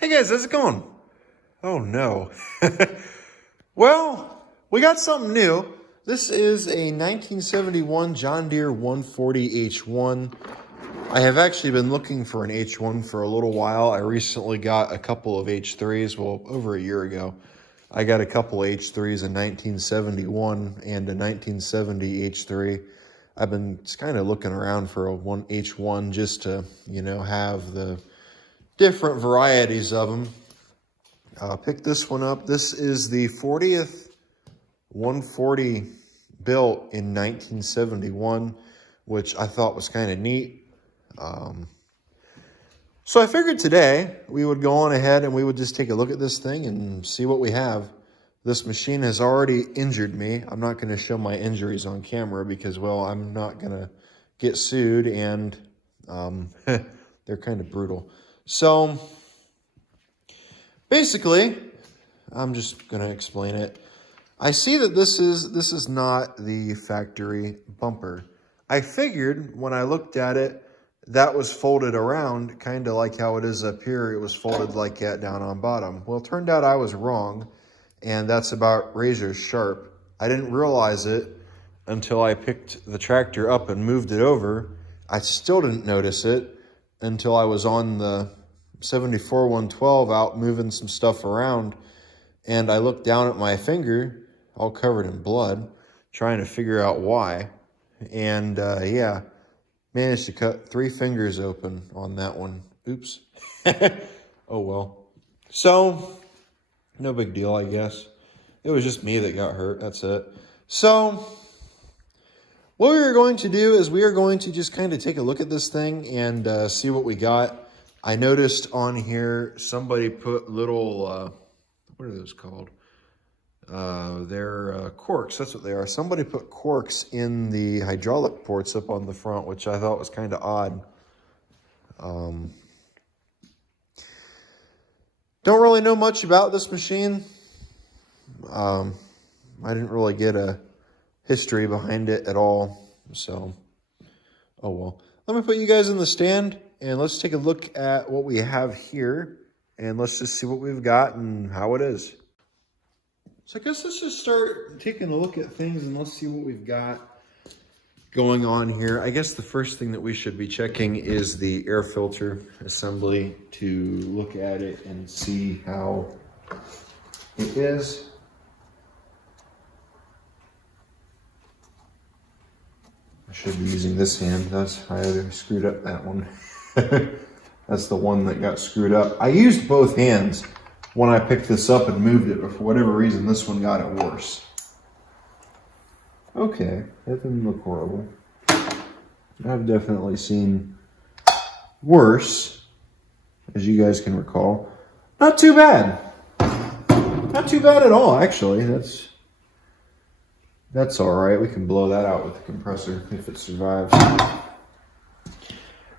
Hey guys, how's it going? Oh no. Well, we got something new. This is a 1971 John Deere 140 H1. I have actually been looking for an H1 for a little while. I recently got a couple of H3s, well, over a year ago. I got a couple of H3s in 1971 and a 1970 H3. I've been kind of looking around for a H1 just to, have the different varieties of them. Pick this one up. This is the 40th 140 built in 1971, which I thought was kind of neat. So I figured today we would go on ahead and we would just take a look at this thing and see what we have. This machine has already injured me. I'm not going to show my injuries on camera because, well, I'm not going to get sued, and they're kind of brutal. So basically, I'm just going to explain it. I see that this is not the factory bumper. I figured when I looked at it, that was folded around, kind of like how it is up here. It was folded like that down on bottom. Well, it turned out I was wrong, and that's about razor sharp. I didn't realize it until I picked the tractor up and moved it over. I still didn't notice it until I was on the 74 112 out moving some stuff around, and I looked down at my finger, all covered in blood, trying to figure out why. And yeah, managed to cut 3 fingers open on that one. Oops. Oh well. So, no big deal, I guess. It was just me that got hurt, that's it. So, what we are going to do is we are going to just kind of take a look at this thing and see what we got. I noticed on here somebody put little, what are those called? They're corks, that's what they are. Somebody put corks in the hydraulic ports up on the front, which I thought was kind of odd. Don't really know much about this machine. I didn't really get a history behind it at all, so oh well. Let me put you guys in the stand and let's take a look at what we have here, and let's just see what we've got and how it is. So I guess let's just start taking a look at things and let's see what we've got going on here. I guess the first thing that we should be checking is the air filter assembly to look at it and see how it is. I should be using this hand. That's I screwed up that one. That's the one that got screwed up. I used both hands when I picked this up and moved it, but for whatever reason, this one got it worse. Okay, that didn't look horrible. I've definitely seen worse, as you guys can recall. Not too bad. Not too bad at all, actually. That's all right. We can blow that out with the compressor if it survives.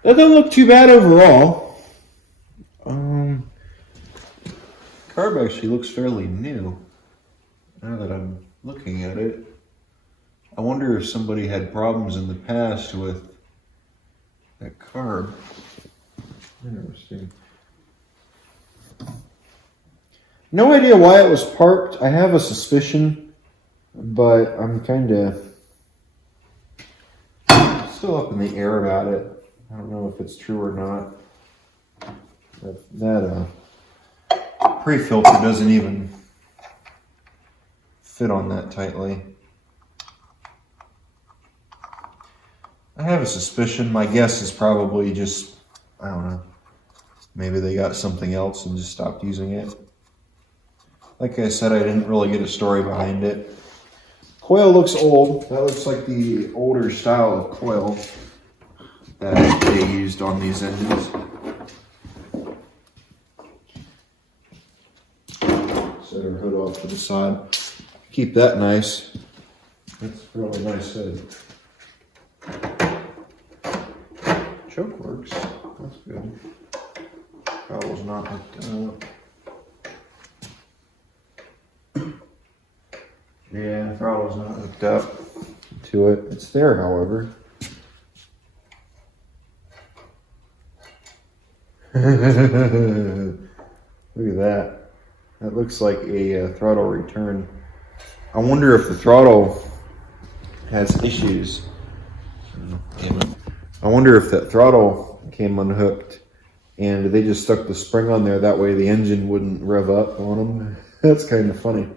That doesn't look too bad overall. Carb actually looks fairly new now that I'm looking at it. I wonder if somebody had problems in the past with that carb. Interesting. No idea why it was parked. I have a suspicion, but I'm kind of still up in the air about it. I don't know if it's true or not. That pre-filter doesn't even fit on that tightly. I have a suspicion. My guess is probably just, I don't know, maybe they got something else and just stopped using it. Like I said, I didn't really get a story behind it. Coil looks old. That looks like the older style of coil that they used on these engines. Set our hood off to the side. Keep that nice. That's a really nice hood. Choke works. That's good. Throttle's not hooked up. Yeah, throttle's not hooked up to it. It's there, however. Look at that. That looks like a throttle return. I wonder if the throttle has issues. Damn it. I wonder if that throttle came unhooked and they just stuck the spring on there. That way the engine wouldn't rev up on them. That's kind of funny.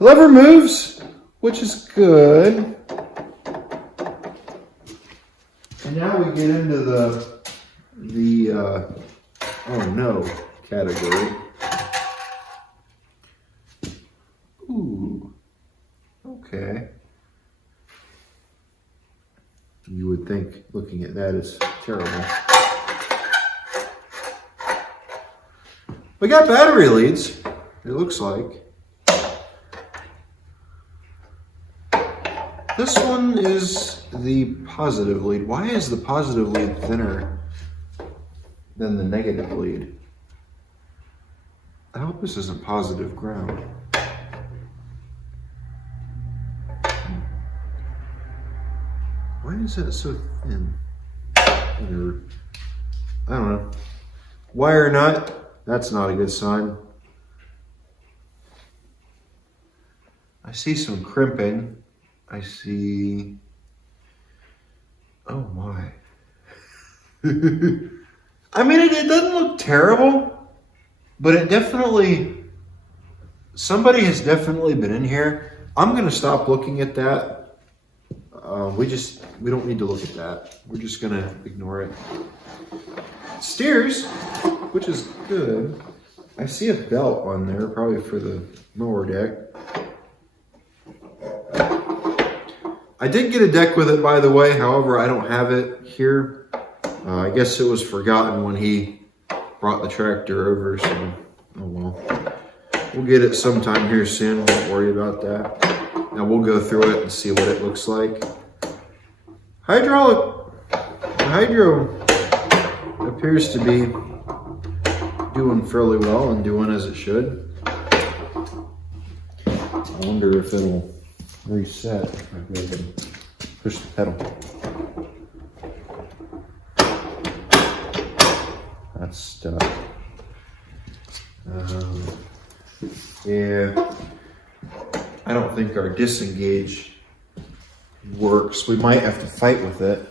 Lever moves, which is good. And now we get into the oh no category. Ooh, okay. You would think looking at that is terrible. We got battery leads, it looks like. This one is the positive lead. Why is the positive lead thinner than the negative lead? I hope this isn't positive ground. Why is that so thin? I don't know. Wire nut, that's not a good sign. I see some crimping. I see, oh my. I mean, it doesn't look terrible, but it definitely, somebody has definitely been in here. I'm gonna stop looking at that. We don't need to look at that. We're just gonna ignore it. Steers, which is good. I see a belt on there, probably for the mower deck. I did get a deck with it, by the way. However, I don't have it here. I guess it was forgotten when he brought the tractor over, so oh well. We'll get it sometime here soon. Don't worry about that. Now we'll go through it and see what it looks like. Hydro appears to be doing fairly well and doing as it should. I wonder if it'll reset if I go ahead and push the pedal. That's stuck. Yeah, I don't think our disengage works. We might have to fight with it.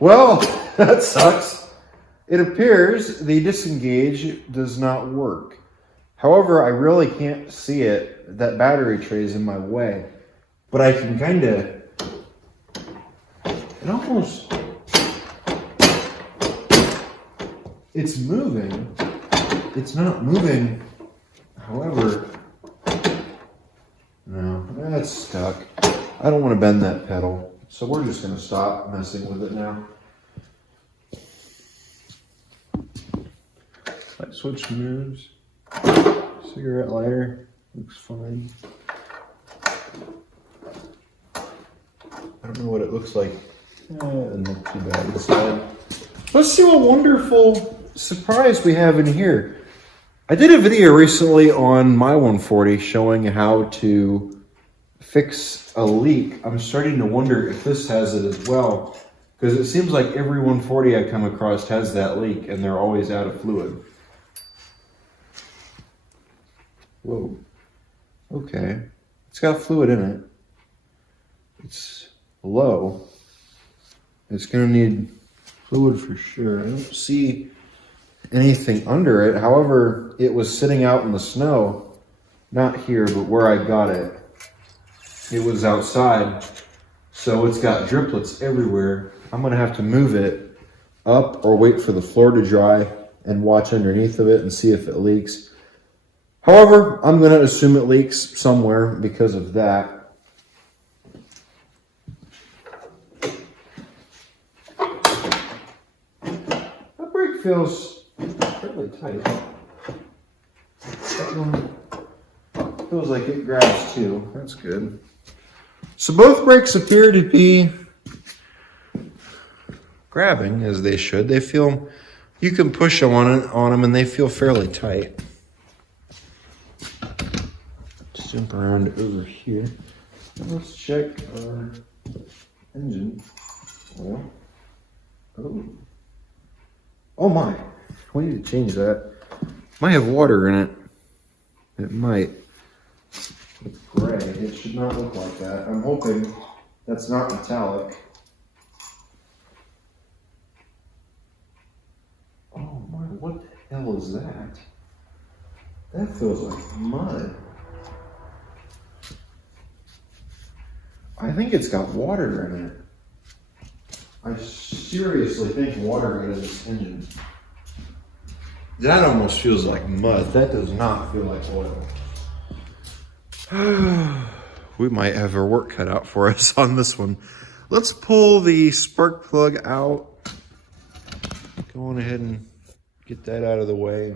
Well, that sucks. It appears the disengage does not work. However, I really can't see it. That battery tray is in my way. But I can kind of, it almost, it's moving. It's not moving. However, no, that's stuck. I don't want to bend that pedal. So we're just going to stop messing with it now. Light switch moves. Cigarette lighter looks fine. I don't know what it looks like. It doesn't look too bad inside. Let's see what wonderful surprise we have in here. I did a video recently on my 140 showing how to fix a leak. I'm starting to wonder if this has it as well, because it seems like every 140 I come across has that leak and they're always out of fluid. Whoa. Okay. It's got fluid in it. It's low. It's going to need fluid for sure. I don't see anything under it. However, it was sitting out in the snow. Not here, but where I got it. It was outside. So it's got driplets everywhere. I'm going to have to move it up or wait for the floor to dry and watch underneath of it and see if it leaks. However, I'm going to assume it leaks somewhere because of that. That brake feels fairly tight. That one feels like it grabs too. That's good. So both brakes appear to be grabbing as they should. They feel, you can push on them and they feel fairly tight. jump around over here. And let's check our engine oil. Oh my, we need to change that. Might have water in it. It might. It's gray. It should not look like that. I'm hoping that's not metallic. Oh my, what the hell is that? That feels like mud. I think it's got water in it. I seriously think water got in this engine. That almost feels like mud. That does not feel like oil. We might have our work cut out for us on this one. Let's pull the spark plug out. Go on ahead and get that out of the way.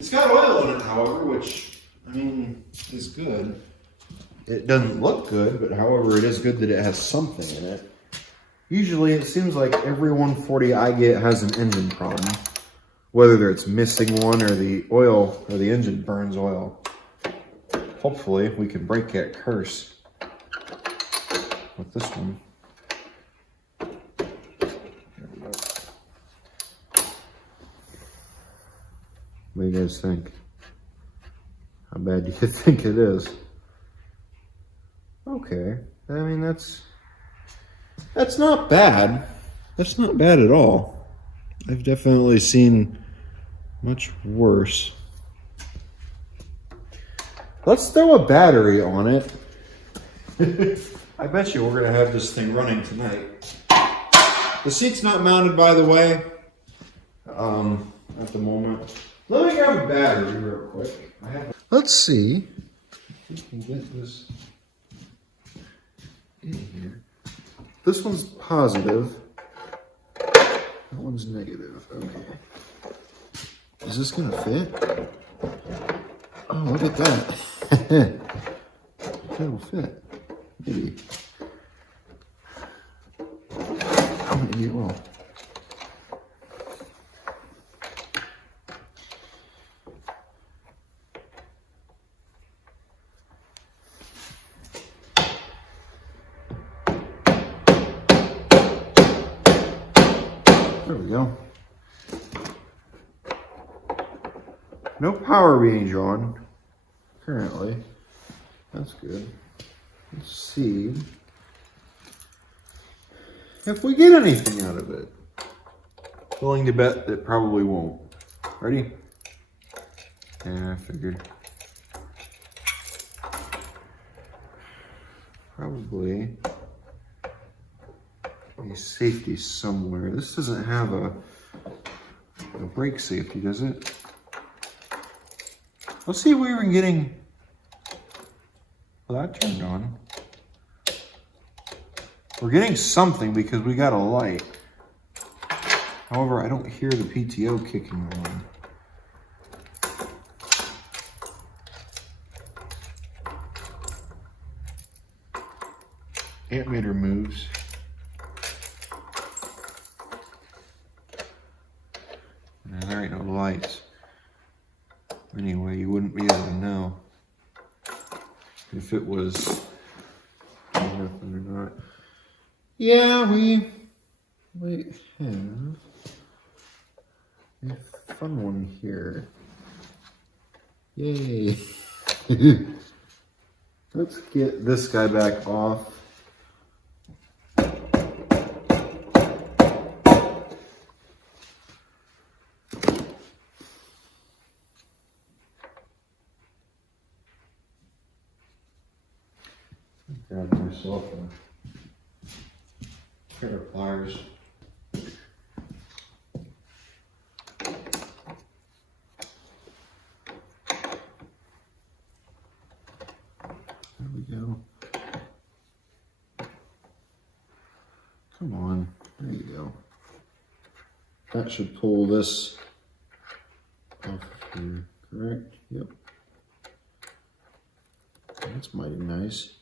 It's got oil in it, however, which, I mean, is good. It doesn't look good, but however, it is good that it has something in it. Usually, it seems like every 140 I get has an engine problem. Whether it's missing one or the oil or the engine burns oil. Hopefully, we can break that curse with this one. There we go. What do you guys think? How bad do you think it is? Okay, I mean, that's not bad. That's not bad at all. I've definitely seen much worse. Let's throw a battery on it. I bet you we're gonna have this thing running tonight. The seat's not mounted, by the way, at the moment. Let me grab a battery real quick. Let's see if we can get this in here. This one's positive. That one's negative. Okay. Is this gonna fit? Oh, look at that. It'll fit. Maybe. Maybe it will. There we go. No power being drawn currently. That's good. Let's see if we get anything out of it. Willing to bet that probably won't. Ready? Yeah, I figured. Probably a safety somewhere. This doesn't have a brake safety, does it? Let's see if we were getting, well, that turned on. We're getting something because we got a light. However, I don't hear the PTO kicking on. Ammeter moves. Now, there ain't no lights. Anyway, you wouldn't be able to know if it was nothing or not. Yeah, we have a fun one here. Yay. Let's get this guy back off. Grab myself a pair of pliers. There we go. Come on, there you go. That should pull this off here, correct? Yep. That's mighty nice.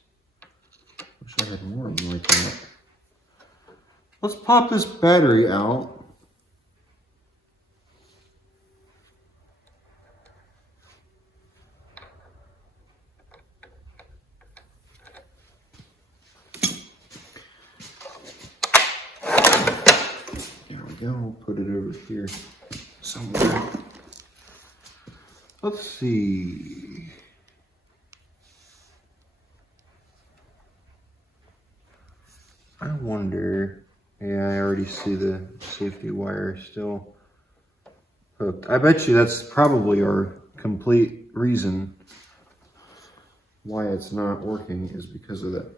Wish I had more of them like that. Let's pop this battery out. put it over here somewhere. Let's see. I wonder, yeah, I already see the safety wire still hooked. I bet you that's probably our complete reason why it's not working is because of that.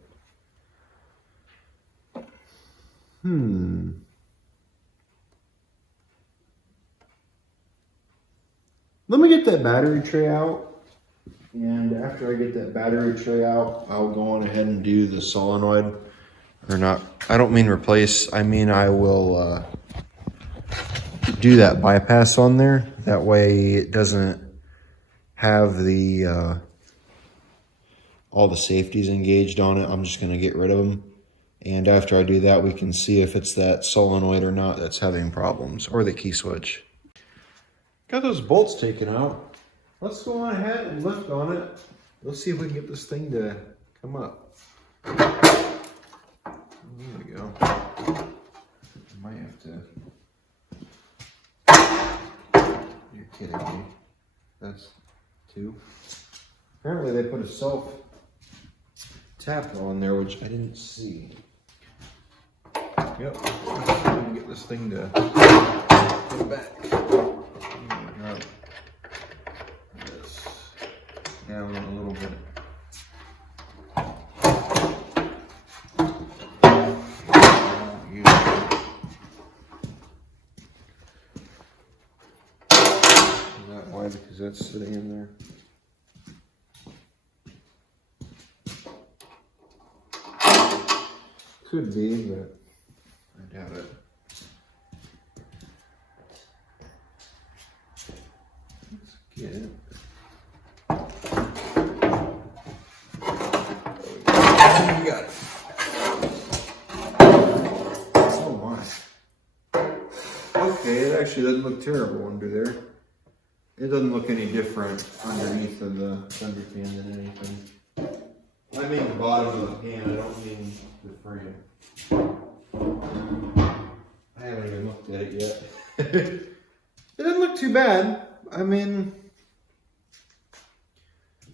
Let me get that battery tray out. And after I get that battery tray out, I'll go on ahead and do the solenoid. Or not, I don't mean replace, I mean I will do that bypass on there. That way it doesn't have the all the safeties engaged on it. I'm just going to get rid of them. And after I do that, we can see if it's that solenoid or not that's having problems, or the key switch. Got those bolts taken out. Let's go on ahead and lift on it. Let's see if we can get this thing to come up. There we go. Might have to. You're kidding me. That's 2. Apparently they put a self tap on there, which I didn't see. Yep. Let's get this thing to go back. Drop this down a little bit. Why? Because that's sitting in there. Could be, but I doubt it. Let's get it. We got it. Oh my. Okay, it actually doesn't look terrible under there. It doesn't look any different underneath of the thunder fan than anything. I mean the bottom of the pan, I don't mean the frame. I haven't even looked at it yet. It doesn't look too bad. I mean,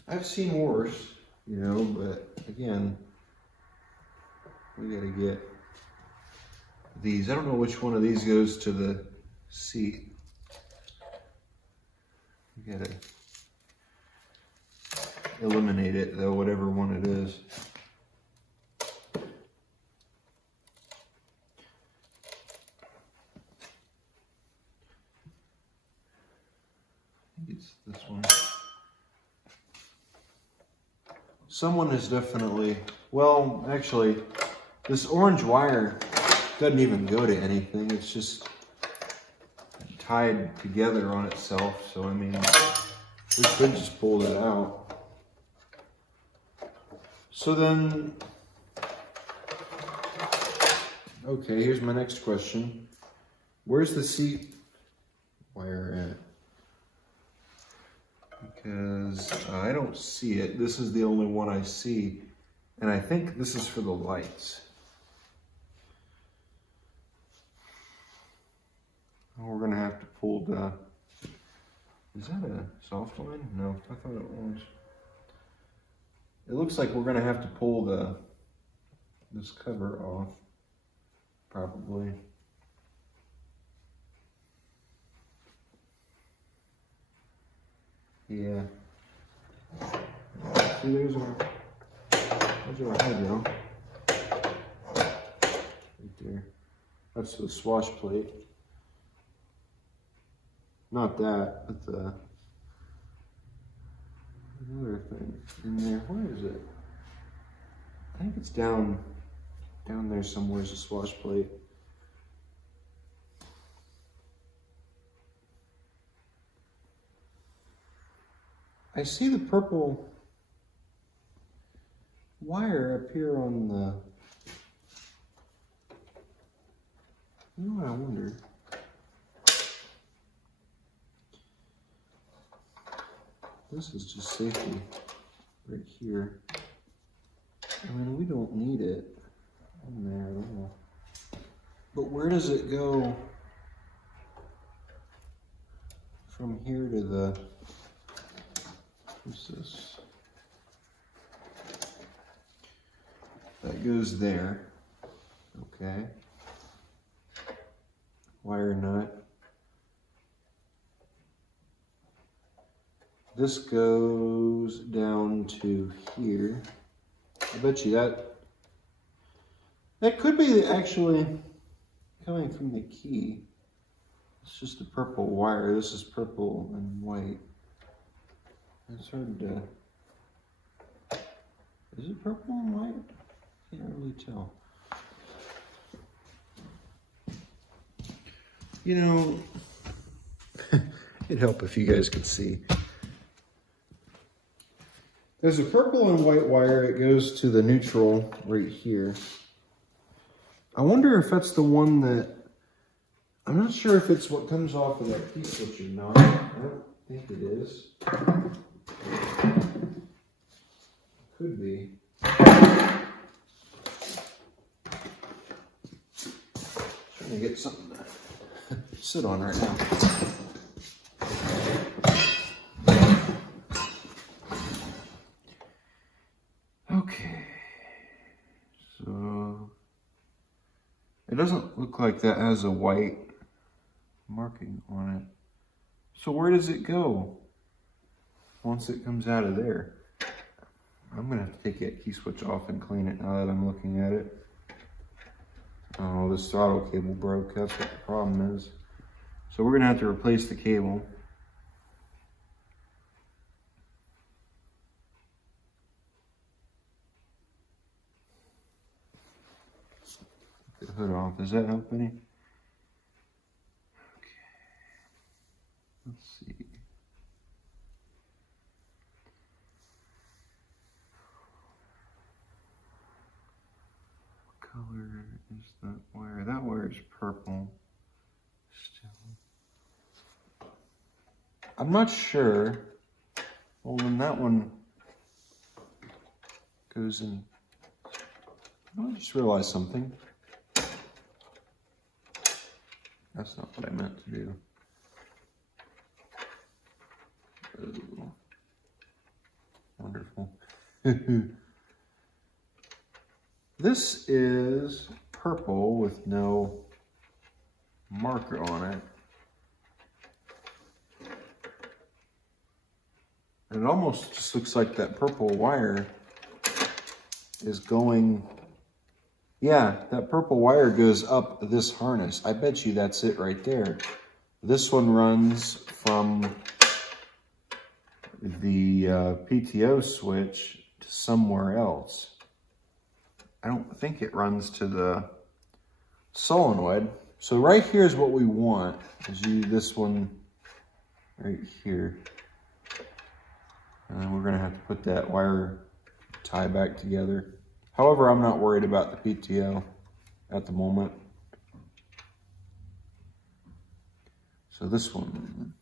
I've seen worse, you know, but again, we gotta get these. I don't know which one of these goes to the seat. We gotta eliminate it though, whatever one it is. It's this one. Someone has definitely, well, actually, this orange wire doesn't even go to anything. It's just tied together on itself. So, I mean, we could just pull it out. So then, okay, here's my next question. Where's the seat wire at? Because I don't see it. This is the only one I see. And I think this is for the lights. Oh, we're gonna have to pull the, is that a soft line? No, I thought it was. It looks like we're gonna have to pull this cover off, probably. Yeah. See, there's our hydro. Right there. That's the swash plate. Not that, but the other thing in there. Where is it? I think it's down there somewhere is a swash plate. I see the purple wire up here on the, you know what I wonder? This is just safety right here. I mean, we don't need it in there at all. But where does it go? from here to the, what's this? That goes there, okay. Wire nut. This goes down to here. I bet you that could be actually coming from the key. It's just a purple wire. This is purple and white. It's hard to, is it purple and white? Can't really tell. You know, it'd help if you guys could see. There's a purple and white wire. It goes to the neutral right here. I wonder if that's the one that, I'm not sure if it's what comes off of that key switch or not. I don't think it is. Could be. Trying to get something to sit on right now. Okay, so it doesn't look like that has a white marking on it. So where does it go once it comes out of there? I'm gonna have to take that key switch off and clean it now that I'm looking at it. Oh, this throttle cable broke. That's what the problem is. So we're gonna have to replace the cable. The hood off. Does that help any? Okay. Let's see. What color is that wire? That wire is purple. Still. I'm not sure. Well, then that one goes in. I just realized something. That's not what I meant to do. Oh, wonderful. This is purple with no marker on it. And it almost just looks like that purple wire is going. Yeah, that purple wire goes up this harness. I bet you that's it right there. This one runs from the PTO switch to somewhere else. I don't think it runs to the solenoid. So right here is what we want, is this one right here. And then we're gonna have to put that wire tie back together. However, I'm not worried about the PTO at the moment. So this one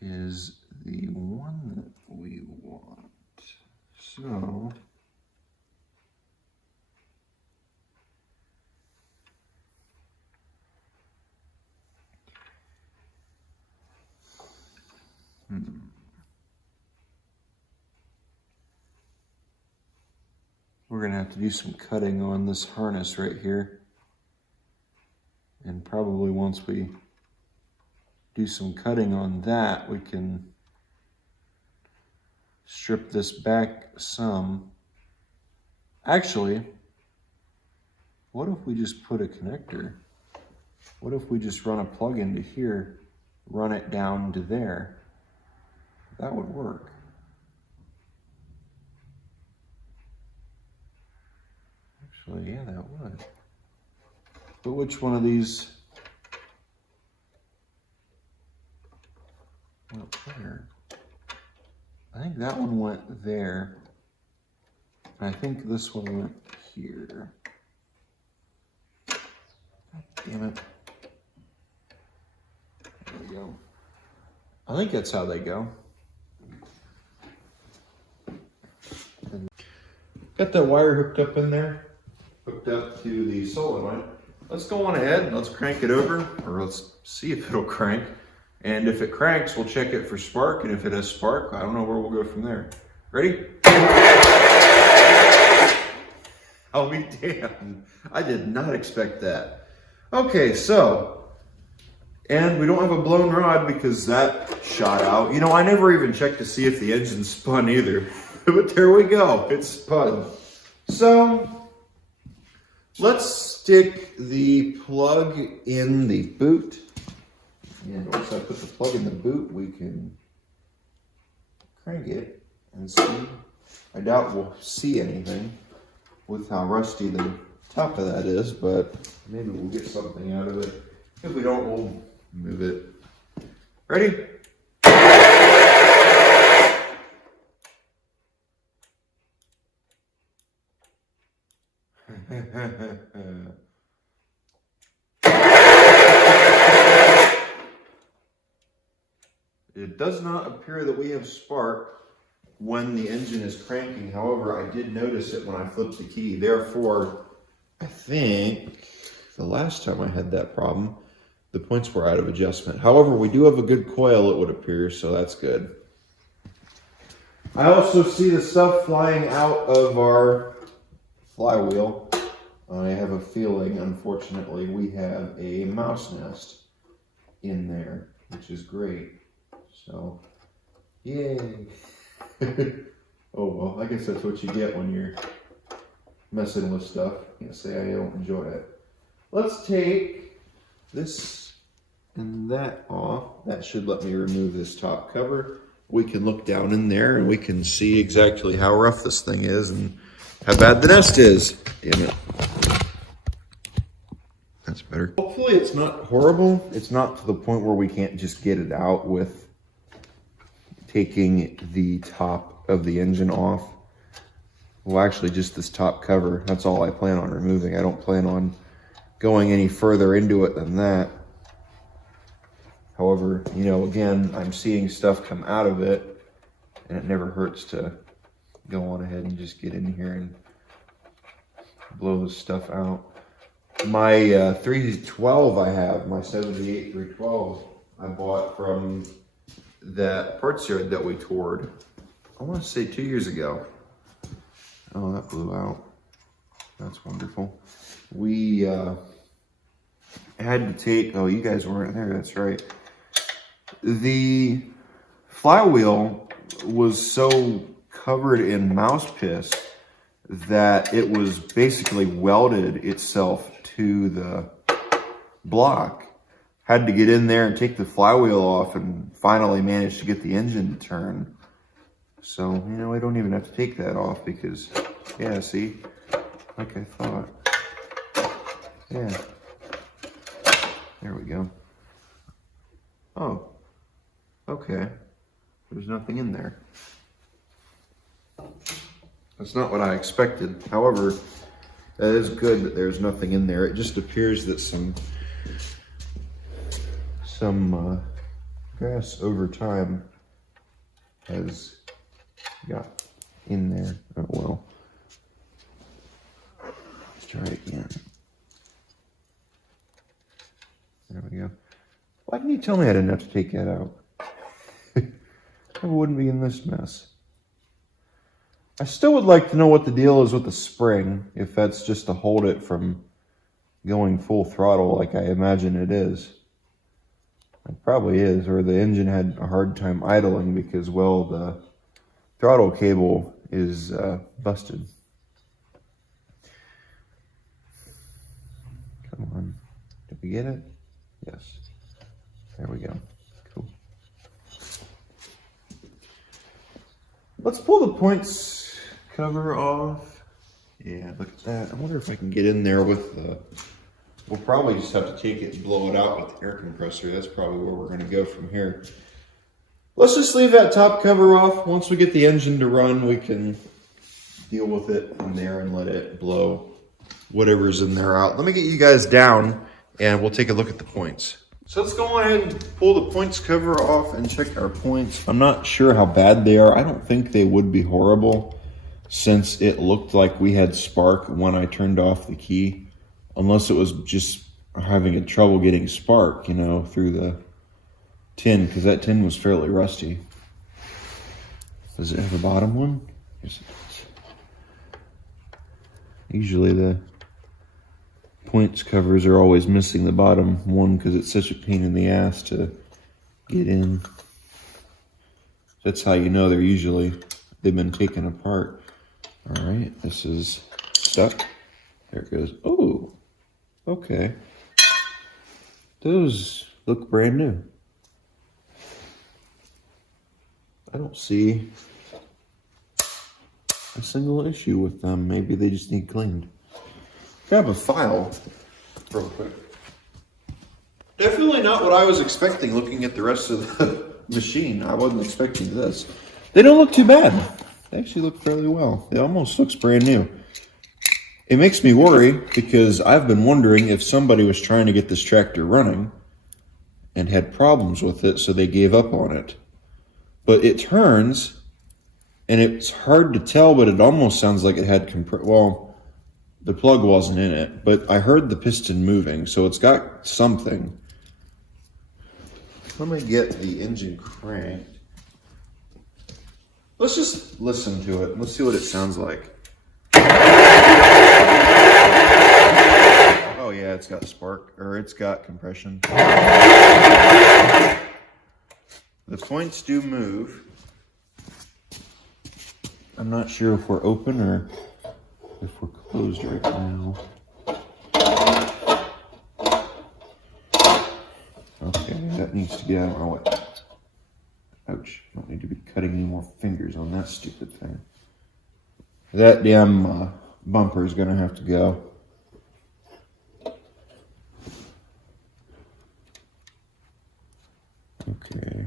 is the one that we want. So we're gonna have to do some cutting on this harness right here. And probably once we do some cutting on that, we can strip this back some. Actually, what if we just put a connector? What if we just run a plug into here, run it down to there? That would work. Actually, yeah, that would. But which one of these went there? I think that one went there. And I think this one went here. God damn it. There we go. I think that's how they go. And got that wire hooked up in there. Hooked up to the solenoid. let's go on ahead and let's crank it over, or let's see if it'll crank. And if it cranks, we'll check it for spark. And if it has spark, I don't know where we'll go from there. Ready? I'll be damned. I did not expect that. Okay, so, and we don't have a blown rod because that shot out. You know, I never even checked to see if the engine spun either. But there we go, it spun. So, let's stick the plug in the boot. And once I put the plug in the boot, we can crank it and see. I doubt we'll see anything with how rusty the top of that is, but maybe we'll get something out of it. If we don't, we'll move it. Ready? It does not appear that we have spark when the engine is cranking. However, I did notice it when I flipped the key. Therefore, I think the last time I had that problem, the points were out of adjustment. However, we do have a good coil, it would appear, so that's good. I also see the stuff flying out of our flywheel. I have a feeling, unfortunately, we have a mouse nest in there, which is great. So, yay. Oh, well, I guess that's what you get when you're messing with stuff. You can't say I don't enjoy it. Let's take this and that off. That should let me remove this top cover. We can look down in there and we can see exactly how rough this thing is and how bad the nest is. Damn it. That's better. Hopefully it's not horrible. It's not to the point where we can't just get it out with taking the top of the engine off. Well, actually just this top cover. That's all I plan on removing. I don't plan on going any further into it than that. However, you know, again, I'm seeing stuff come out of it, and it never hurts to go on ahead and just get in here and blow this stuff out. My 312 I have, my 78 312, I bought from that parts yard that we toured, I want to say 2 years ago. Oh, that blew out. That's wonderful. We had to take, oh, you guys weren't there, that's right. The flywheel was so covered in mouse piss that it was basically welded itself to the block. Had to get in there and take the flywheel off and finally managed to get the engine to turn. So, you know, I don't even have to take that off because, yeah, see, like I thought. Yeah. There we go. Oh, okay. There's nothing in there. That's not what I expected. However, that is good that there's nothing in there. It just appears that some grass over time has got in there. Oh well. Let's try it again. There we go. Why didn't you tell me I didn't have to take that out? I wouldn't be in this mess. I still would like to know what the deal is with the spring, if that's just to hold it from going full throttle like I imagine it is. It probably is, or the engine had a hard time idling because, well, the throttle cable is busted. Come on. Did we get it? Yes. There we go. Cool. Let's pull the points cover off. Yeah, look at that. I wonder if I can get in there with the... We'll probably just have to take it and blow it out with the air compressor. That's probably where we're going to go from here. Let's just leave that top cover off. Once we get the engine to run, we can deal with it in there and let it blow whatever's in there out. Let me get you guys down and we'll take a look at the points. So let's go ahead and pull the points cover off and check our points. I'm not sure how bad they are. I don't think they would be horrible since it looked like we had spark when I turned off the key. unless it was just having a trouble getting spark, you know, through the tin, because that tin was fairly rusty. Does it have a bottom one? Yes, it does. Usually the points covers are always missing the bottom one because it's such a pain in the ass to get in. That's how you know they've been taken apart. All right, this is stuck. There it goes. Oh, okay. Those look brand new. I don't see a single issue with them. Maybe they just need cleaned. Grab a file real quick. Definitely not what I was expecting looking at the rest of the machine. I wasn't expecting this. They don't look too bad. They actually look fairly well. It almost looks brand new. It makes me worry because I've been wondering if somebody was trying to get this tractor running and had problems with it, so they gave up on it. But it turns, and it's hard to tell, but it almost sounds like it had well, the plug wasn't in it, but I heard the piston moving, so it's got something. Let me get the engine cranked. Let's just listen to it. Let's see what it sounds like. Oh yeah, it's got spark, or it's got compression. The points do move. I'm not sure if we're open or if we're closed right now. Okay, that needs to be out of my way. Ouch, don't need to be cutting any more fingers on that stupid thing. That damn bumper is gonna have to go. Okay.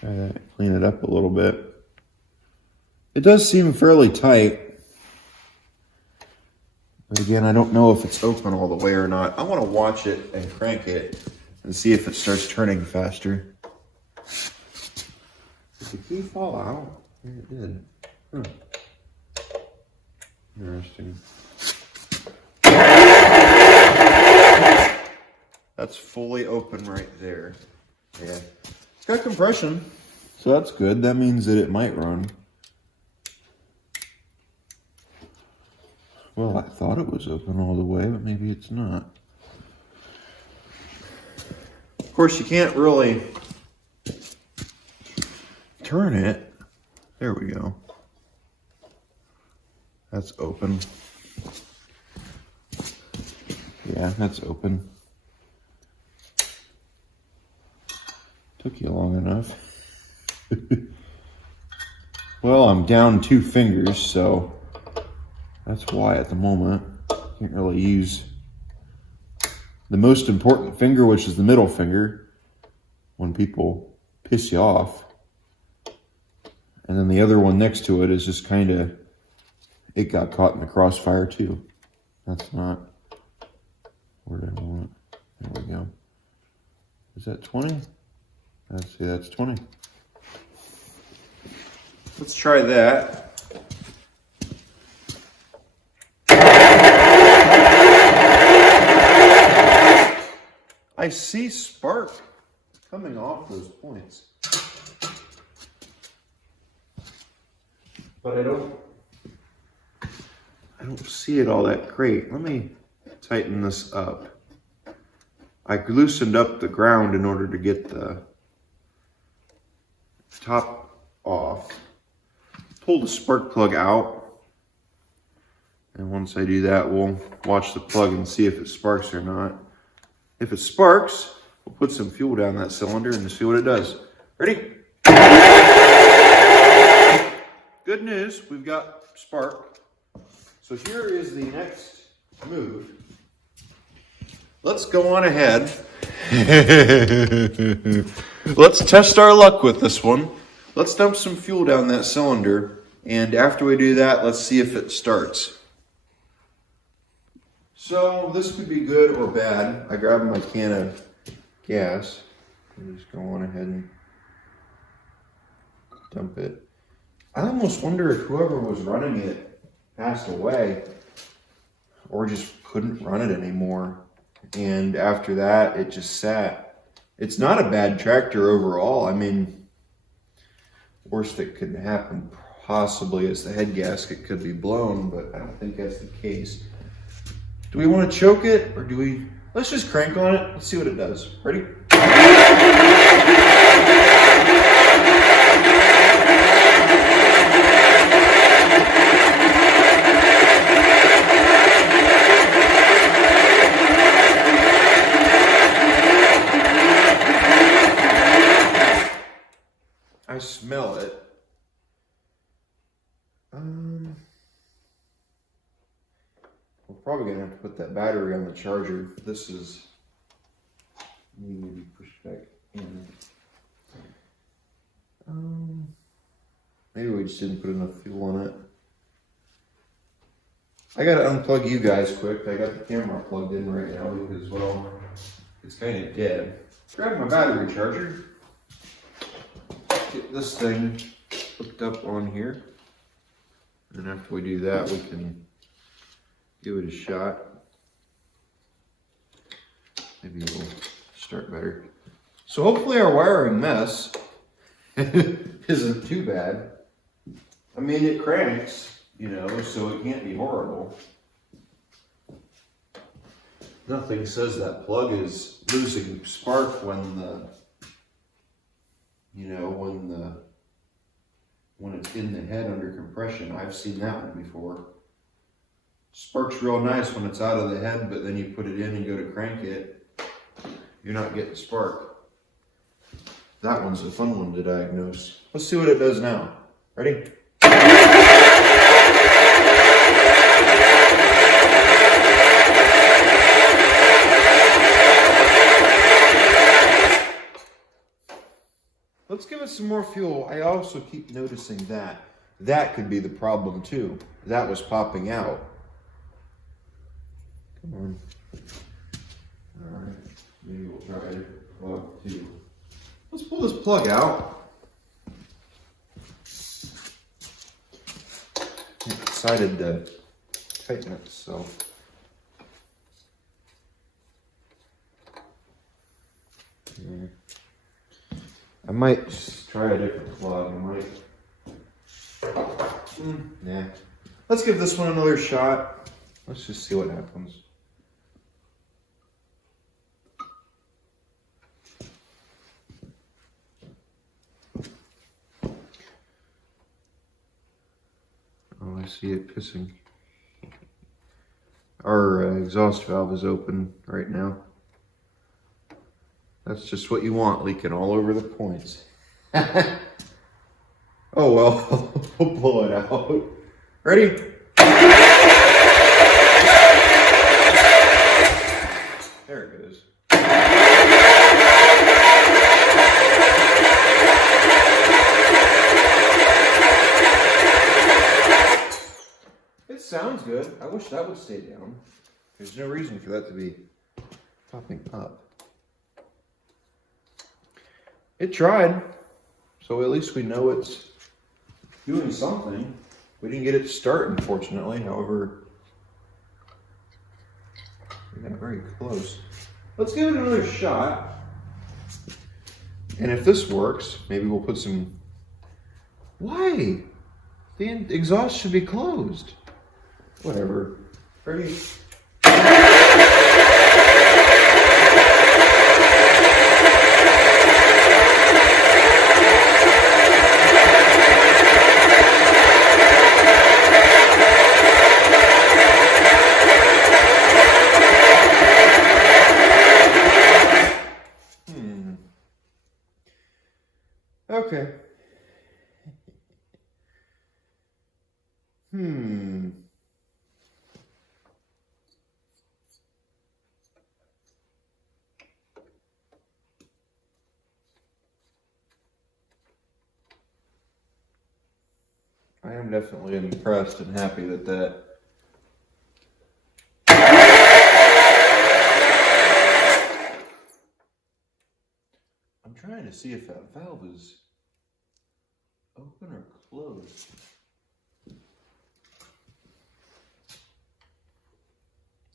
Try that, clean it up a little bit. It does seem fairly tight. But again, I don't know if it's open all the way or not. I want to watch it and crank it and see if it starts turning faster. Did the key fall out? Yeah, it did. Interesting. That's fully open right there. Yeah. It's got compression, so that's good. That means that it might run. Well, I thought it was open all the way, but maybe it's not. Of course, you can't really turn it. There we go. That's open. Yeah, that's open. Took you long enough. Well, I'm down 2 fingers, so that's why at the moment can't really use the most important finger, which is the middle finger, when people piss you off. And then the other one next to it is just kind of, it got caught in the crossfire too. That's not where I want. There we go. Is that 20? Let's see, that's 20. Let's try that. I see spark coming off those points. But I don't see it all that great. Let me tighten this up. I loosened up the ground in order to get the top off. Pull the spark plug out. And once I do that, we'll watch the plug and see if it sparks or not. If it sparks, we'll put some fuel down that cylinder and see what it does. Ready? Good news, we've got spark. So here is the next move. Let's go on ahead. Let's test our luck with this one. Let's dump some fuel down that cylinder. And after we do that, let's see if it starts. So this could be good or bad. I grabbed my can of gas. And just go on ahead and dump it. I almost wonder if whoever was running it passed away or just couldn't run it anymore. And after that, it just sat. It's not a bad tractor overall. I mean, worst that could happen possibly is the head gasket could be blown, but I don't think that's the case. Do we want to choke it or do we? Let's just crank on it. Let's see what it does. Ready? I smell it. We're probably gonna have to put that battery on the charger. This is maybe pushed back in. Maybe we just didn't put enough fuel on it. I gotta unplug you guys quick. I got the camera plugged in right now because, well, it's kind of dead. Grab my battery charger. Get this thing hooked up on here. And after we do that, we can give it a shot. Maybe it'll start better. So hopefully our wiring mess isn't too bad. I mean, it cranks, you know, so it can't be horrible. Nothing says that plug is losing spark when the, you know, when it's in the head under compression. I've seen that one before. Sparks real nice when it's out of the head, but then you put it in and go to crank it, you're not getting spark. That one's a fun one to diagnose. Let's see what it does now. Ready? Let's give it some more fuel. I also keep noticing that. That could be the problem too. That was popping out. Come on. All right. Maybe we'll try a plug too. Let's pull this plug out. I decided to tighten it, so. Yeah. I might just try a different plug. Yeah. Let's give this one another shot. Let's just see what happens. Oh, I see it pissing. Our exhaust valve is open right now. That's just what you want, leaking all over the points. Oh well, we'll blow it out. Ready? There it goes. It sounds good. I wish that would stay down. There's no reason for that to be popping up. It tried, so at least we know it's doing something. We didn't get it to start, unfortunately. However, we got very close. Let's give it another shot. And if this works, maybe we'll put some... Why? The exhaust should be closed. Whatever. Ready? Okay. I am definitely impressed and happy that I'm trying to see if that valve is open or closed?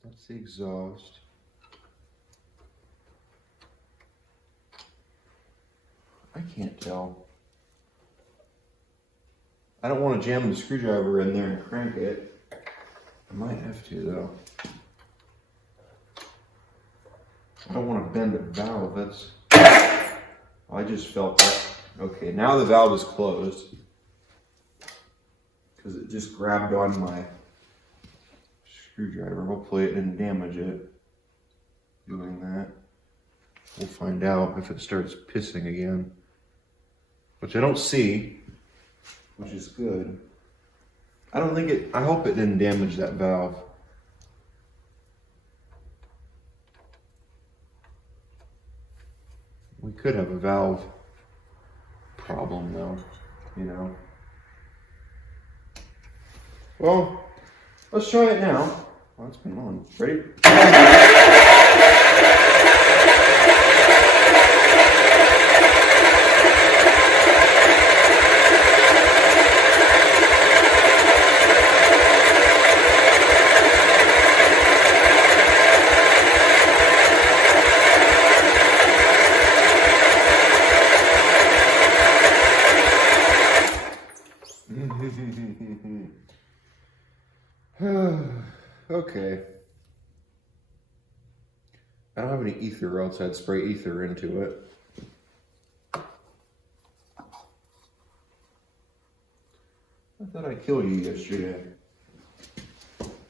That's the exhaust. I can't tell. I don't want to jam the screwdriver in there and crank it. I might have to though. I don't want to bend the valve. That's. I just felt that. Okay, now the valve is closed because it just grabbed on my screwdriver. Hopefully it didn't damage it doing that. We'll find out if it starts pissing again, which I don't see, which is good. I don't think it, I hope it didn't damage that valve. We could have a valve problem though, you know. Well, let's try it now. Oh, it's been on. Ready? Okay. I don't have any ether, or else I'd spray ether into it. I thought I killed you yesterday.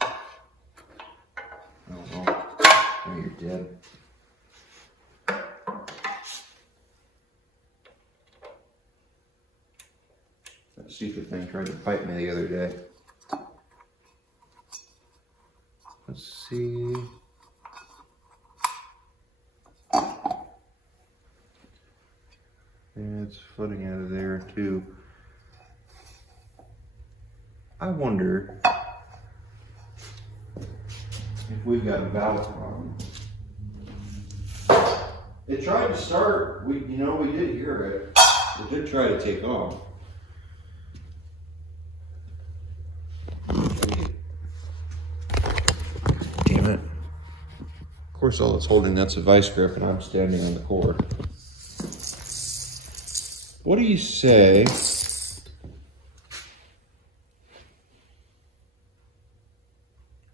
Oh well. Now you're dead. That stupid thing tried to bite me the other day. Let's see. Yeah, it's flooding out of there too. I wonder if we've got a valve problem. It tried to start. We did hear it. It did try to take off. Damn it. Of course, all it's holding, that's a vice grip, and I'm standing on the cord. What do you say?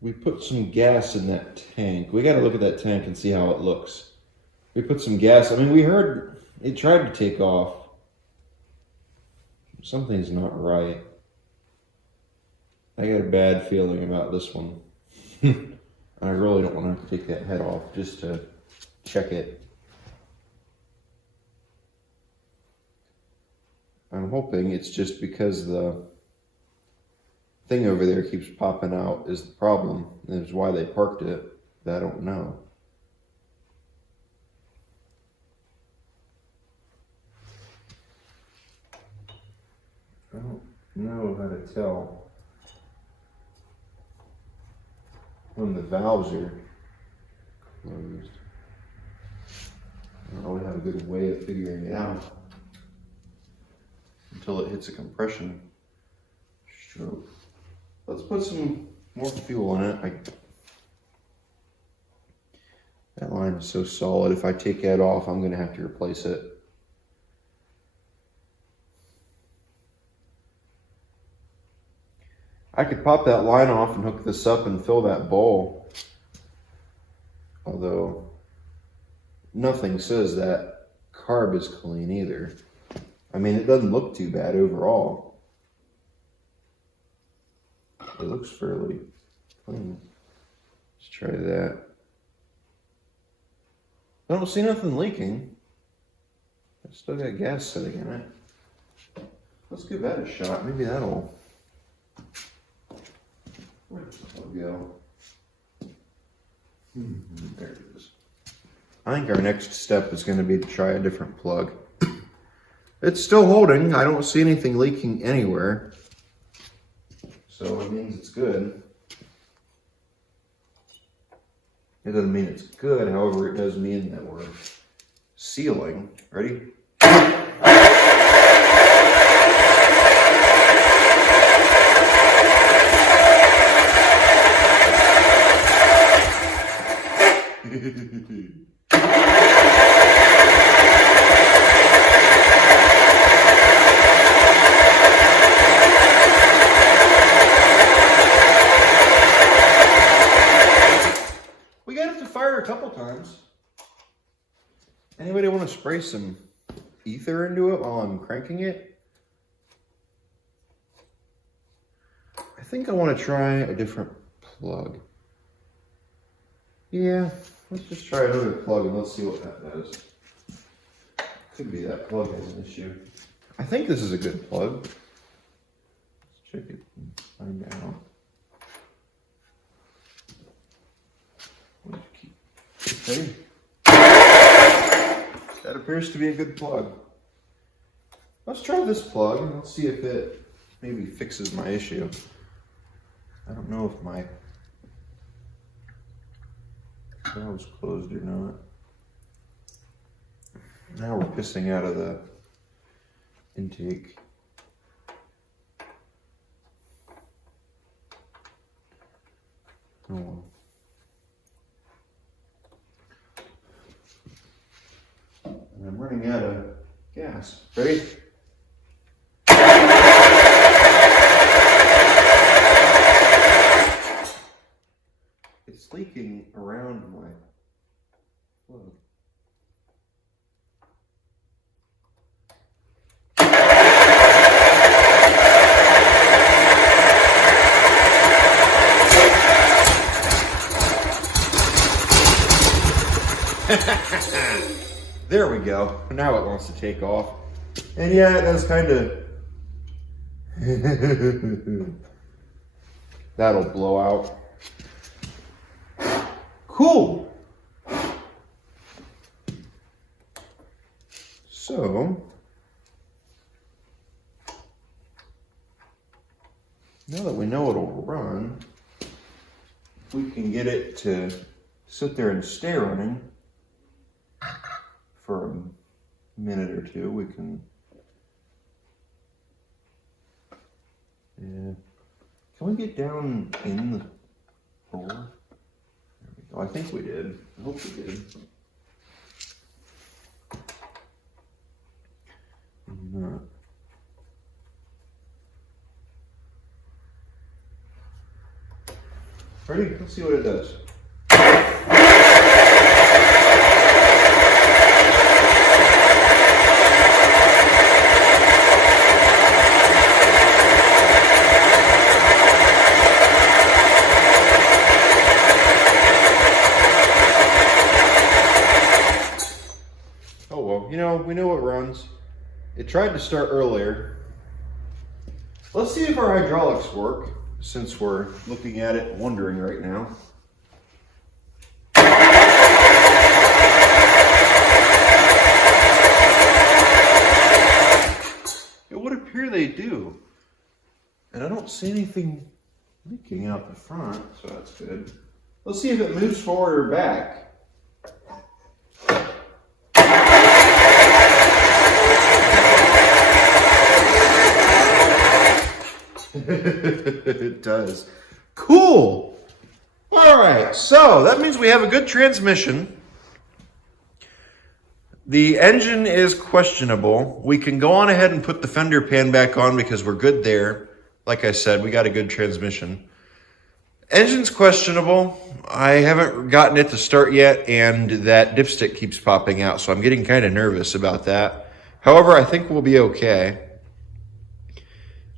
We put some gas in that tank. We got to look at that tank and see how it looks. We put some gas. I mean, we heard it tried to take off. Something's not right. I got a bad feeling about this one. I really don't want to have to take that head off just to check it. I'm hoping it's just because the thing over there keeps popping out is the problem. And is why they parked it. I don't know. I don't know how to tell when the valves are closed. I don't really have a good way of figuring it out until it hits a compression stroke. Let's put some more fuel in it. That line is so solid. If I take that off, I'm going to have to replace it. I could pop that line off and hook this up and fill that bowl. Although, nothing says that carb is clean either. I mean, it doesn't look too bad overall. It looks fairly clean. Let's try that. I don't see nothing leaking. I still got gas sitting in it. Let's give that a shot. Maybe that'll... Where'd the plug go? There it is. I think our next step is going to be to try a different plug. It's still holding. I don't see anything leaking anywhere. So it means it's good. It doesn't mean it's good, however, it does mean that we're sealing. Ready? We got it to fire a couple times. Anybody want to spray some ether into it while I'm cranking it? I think I want to try a different plug. Yeah, let's just try another plug and let's see what that does. Could be that plug has an issue. I think this is a good plug. Let's check it and find out. Okay. That appears to be a good plug. Let's try this plug and let's see if it maybe fixes my issue. I don't know if my valve's closed or not. Now we're pissing out of the intake. Oh well. And I'm running out of gas. Ready? It's leaking around my plug. There we go. Now it wants to take off. And yeah, it does kind of... That'll blow out. Cool. So, now that we know it'll run, we can get it to sit there and stay running for a minute or two. We can, yeah. Can we get down in the hole? There we go. I think we did. I hope we did. Maybe not. Ready? Let's see what it does. You know, we know it runs. It tried to start earlier. Let's see if our hydraulics work, since we're looking at it, wondering right now. It would appear they do. And I don't see anything leaking out the front, so that's good. Let's see if it moves forward or back. It does. Cool. All right, so that means we have a good transmission. The engine is questionable. We can go on ahead and put the fender pan back on because we're good there. Like I said, we got a good transmission. Engine's questionable. I haven't gotten it to start yet, and that dipstick keeps popping out, so I'm getting kind of nervous about that. However, I think we'll be okay.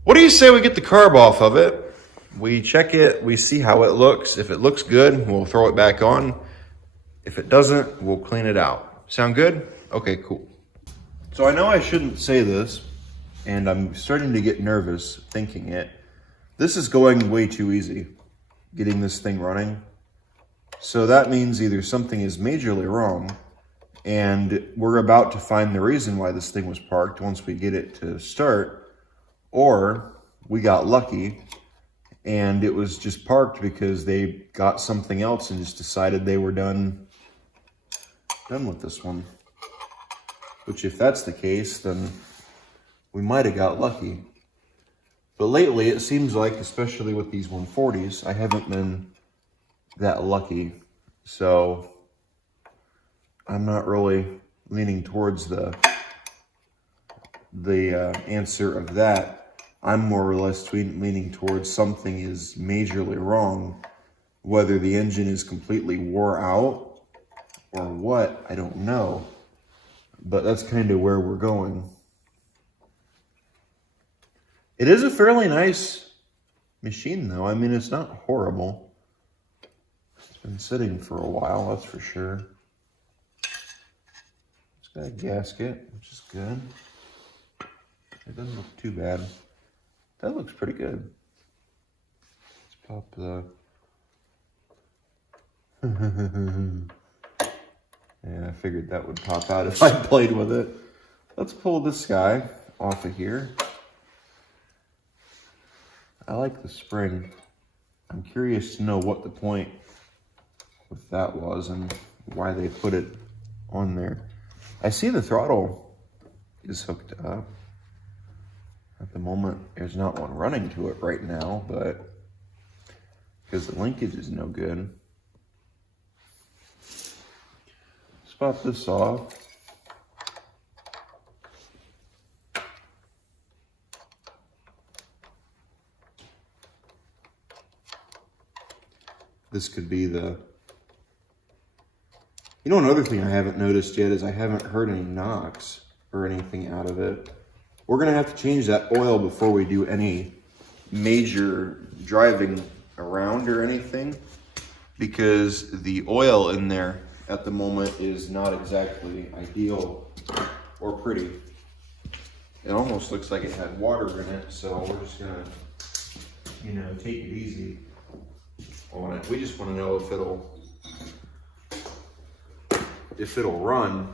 What do you say we get the carb off of it? We check it, we see how it looks. If it looks good, we'll throw it back on. If it doesn't, we'll clean it out. Sound good? Okay, cool. So I know I shouldn't say this, and I'm starting to get nervous thinking it. This is going way too easy, getting this thing running. So that means either something is majorly wrong, and we're about to find the reason why this thing was parked once we get it to start, or we got lucky and it was just parked because they got something else and just decided they were done with this one. Which, if that's the case, then we might have got lucky. But lately it seems like, especially with these 140s, I haven't been that lucky. So I'm not really leaning towards the answer of that. I'm more or less leaning towards something is majorly wrong. Whether the engine is completely wore out or what, I don't know. But that's kind of where we're going. It is a fairly nice machine, though. I mean, it's not horrible. It's been sitting for a while, that's for sure. It's got a gasket, which is good. It doesn't look too bad. That looks pretty good. Let's pop the... Yeah, I figured that would pop out if I played with it. Let's pull this guy off of here. I like the spring. I'm curious to know what the point with that was and why they put it on there. I see the throttle is hooked up. At the moment, there's not one running to it right now, but because the linkage is no good. Let's pop this off. This could be the... You know, another thing I haven't noticed yet is I haven't heard any knocks or anything out of it. We're going to have to change that oil before we do any major driving around or anything, because the oil in there at the moment is not exactly ideal or pretty. It almost looks like it had water in it, so we're just going to, you know, take it easy on it. We just want to know if it'll run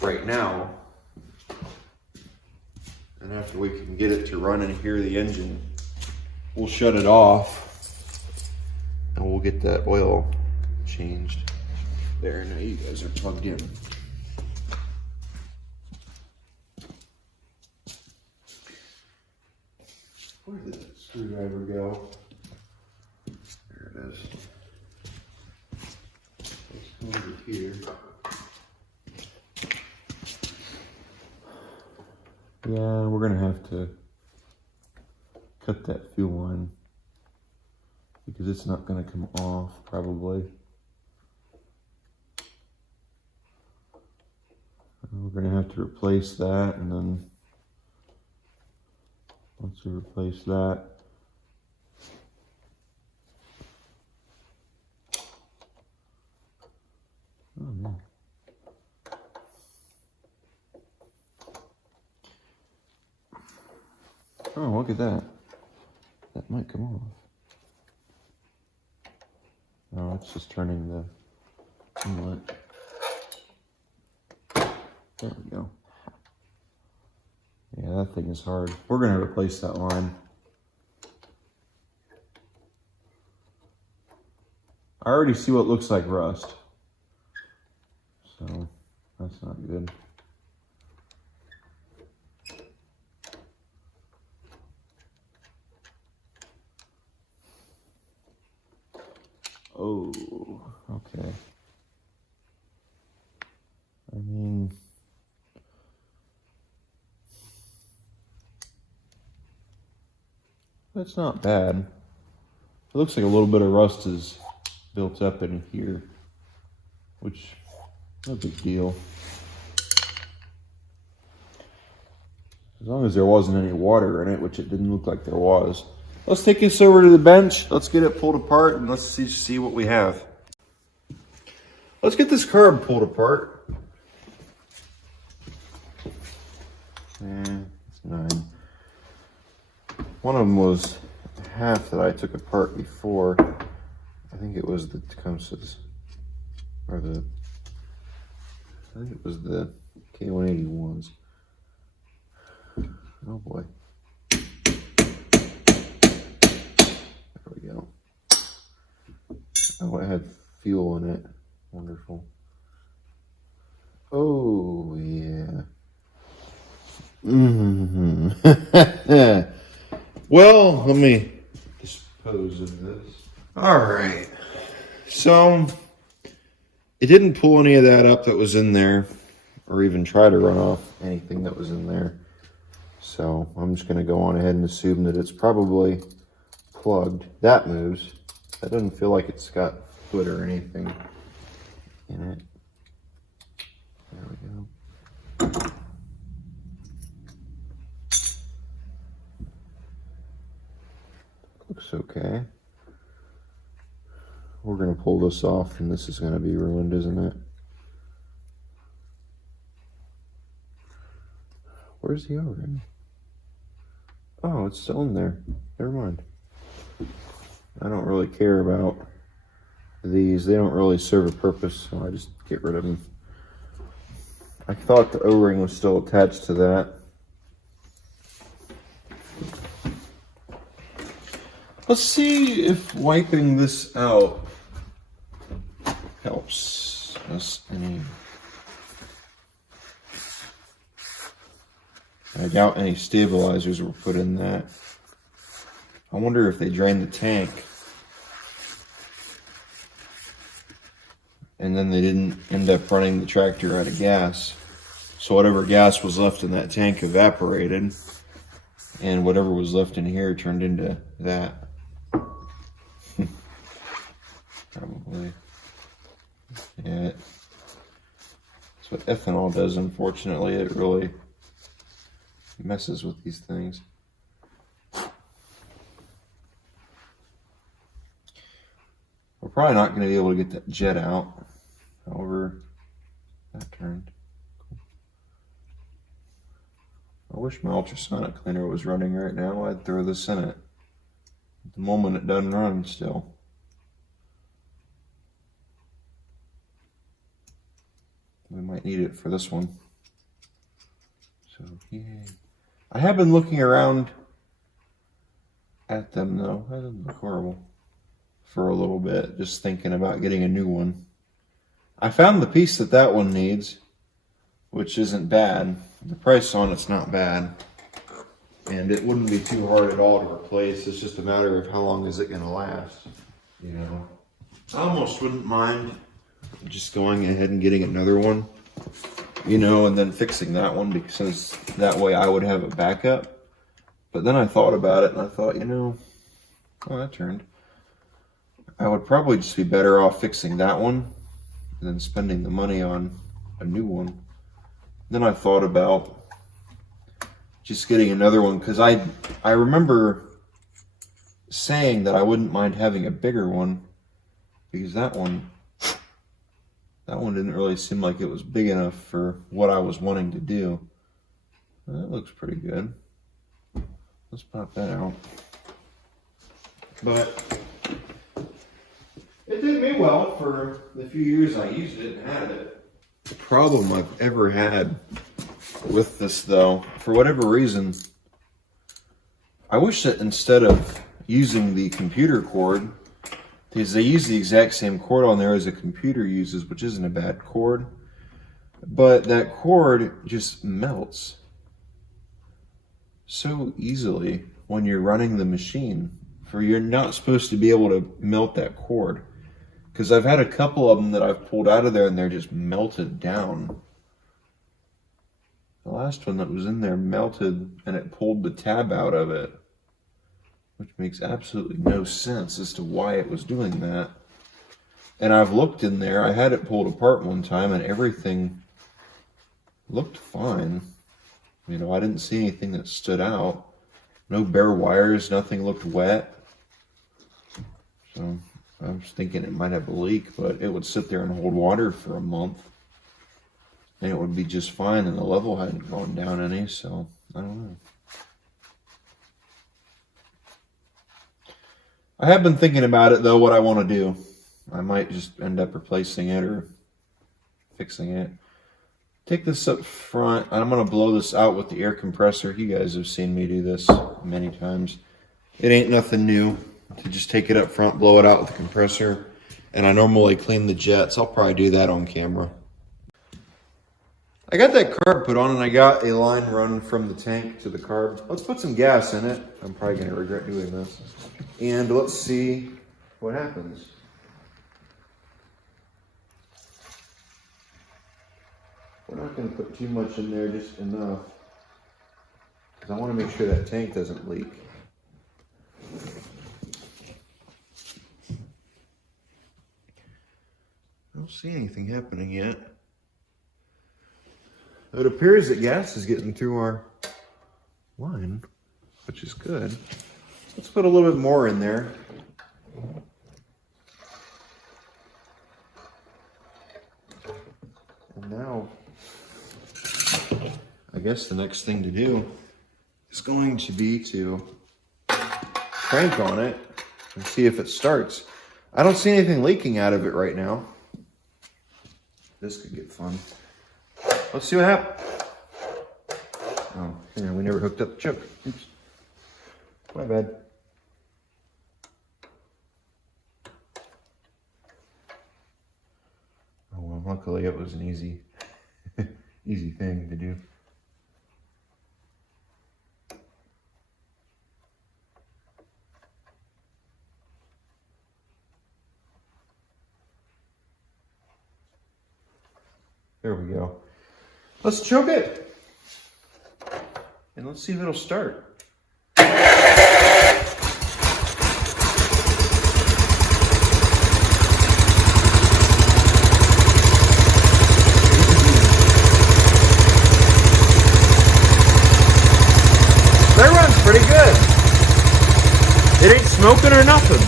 right now. And after we can get it to run and hear the engine, we'll shut it off and we'll get that oil changed. There, now you guys are plugged in. Where did that screwdriver go? There it is. Let's go over here. Yeah, we're gonna have to cut that fuel line because it's not gonna come off probably. We're gonna have to replace that, and then once we replace that, oh no. Oh, look at that. That might come off. No, it's just turning the inlet. There we go. Yeah, that thing is hard. We're going to replace that line. I already see what looks like rust. So, that's not good. Oh, okay. I mean, that's not bad. It looks like a little bit of rust is built up in here, which no big deal. As long as there wasn't any water in it, which it didn't look like there was. Let's take this over to the bench. Let's get it pulled apart and let's see what we have. Let's get this carb pulled apart. Yeah, it's 9. One of them was half that I took apart before. I think it was the Tecumseh's, or I think it was the K181s. Oh boy. There we go. Oh, it had fuel in it. Wonderful. Oh, yeah. Well, let me dispose of this. All right. So, It didn't pull any of that up that was in there, or even try to run off anything that was in there. So I'm just going to go on ahead and assume that it's probably plugged. That moves. That doesn't feel like it's got foot or anything in it. There we go. Looks okay. We're going to pull this off and this is going to be ruined, isn't it? Where's the O-ring? Oh, it's still in there. Never mind. I don't really care about these. They don't really serve a purpose, so I just get rid of them. I thought the O-ring was still attached to that. Let's see if wiping this out helps us any. I doubt any stabilizers were put in that. I wonder if they drained the tank and then they didn't end up running the tractor out of gas. So whatever gas was left in that tank evaporated and whatever was left in here turned into that. Probably. Yeah. That's what ethanol does, unfortunately. It really messes with these things. We're probably not going to be able to get that jet out. However, that turned. Cool. I wish my ultrasonic cleaner was running right now. I'd throw this in it. At the moment, it doesn't run still. We might need it for this one. So, yay. I have been looking around at them, though. That doesn't look horrible. For a little bit, just thinking about getting a new one. I found the piece that one needs, which isn't bad. The price on it's not bad. And it wouldn't be too hard at all to replace. It's just a matter of how long is it going to last, you know. I almost wouldn't mind just going ahead and getting another one, you know, and then fixing that one because that way I would have a backup. But then I thought about it and I thought, you know, oh, that turned. I would probably just be better off fixing that one than spending the money on a new one. Then I thought about just getting another one because I remember saying that I wouldn't mind having a bigger one because that one didn't really seem like it was big enough for what I was wanting to do. That looks pretty good. Let's pop that out. But it did me well for the few years I used it and had it. The problem I've ever had with this, though, for whatever reason, I wish that instead of using the computer cord, because they use the exact same cord on there as a computer uses, which isn't a bad cord, but that cord just melts so easily when you're running the machine. You're not supposed to be able to melt that cord. Because I've had a couple of them that I've pulled out of there and they're just melted down. The last one that was in there melted and it pulled the tab out of it, which makes absolutely no sense as to why it was doing that. And I've looked in there, I had it pulled apart one time and everything looked fine. You know, I didn't see anything that stood out. No bare wires, nothing looked wet. So I was thinking it might have a leak, but it would sit there and hold water for a month and it would be just fine and the level hadn't gone down any, so I don't know. I have been thinking about it though, what I want to do. I might just end up replacing it or fixing it. Take this up front, and I'm going to blow this out with the air compressor. You guys have seen me do this many times. It ain't nothing new to just take it up front, blow it out with the compressor. And I normally clean the jets. I'll probably do that on camera. I got that carb put on and I got a line run from the tank to the carb. Let's put some gas in it. I'm probably going to regret doing this. And let's see what happens. not going to put too much in there, just enough. Because I want to make sure that tank doesn't leak. I don't see anything happening yet. It appears that gas is getting through our line, which is good. Let's put a little bit more in there. And now, I guess the next thing to do is going to be to crank on it and see if it starts. I don't see anything leaking out of it right now. This could get fun. Let's see what happens. Oh, yeah, we never hooked up the choke. Oops. My bad. Oh well, luckily it was an easy thing to do. There we go. Let's choke it. And let's see if it'll start. That runs pretty good. It ain't smoking or nothing.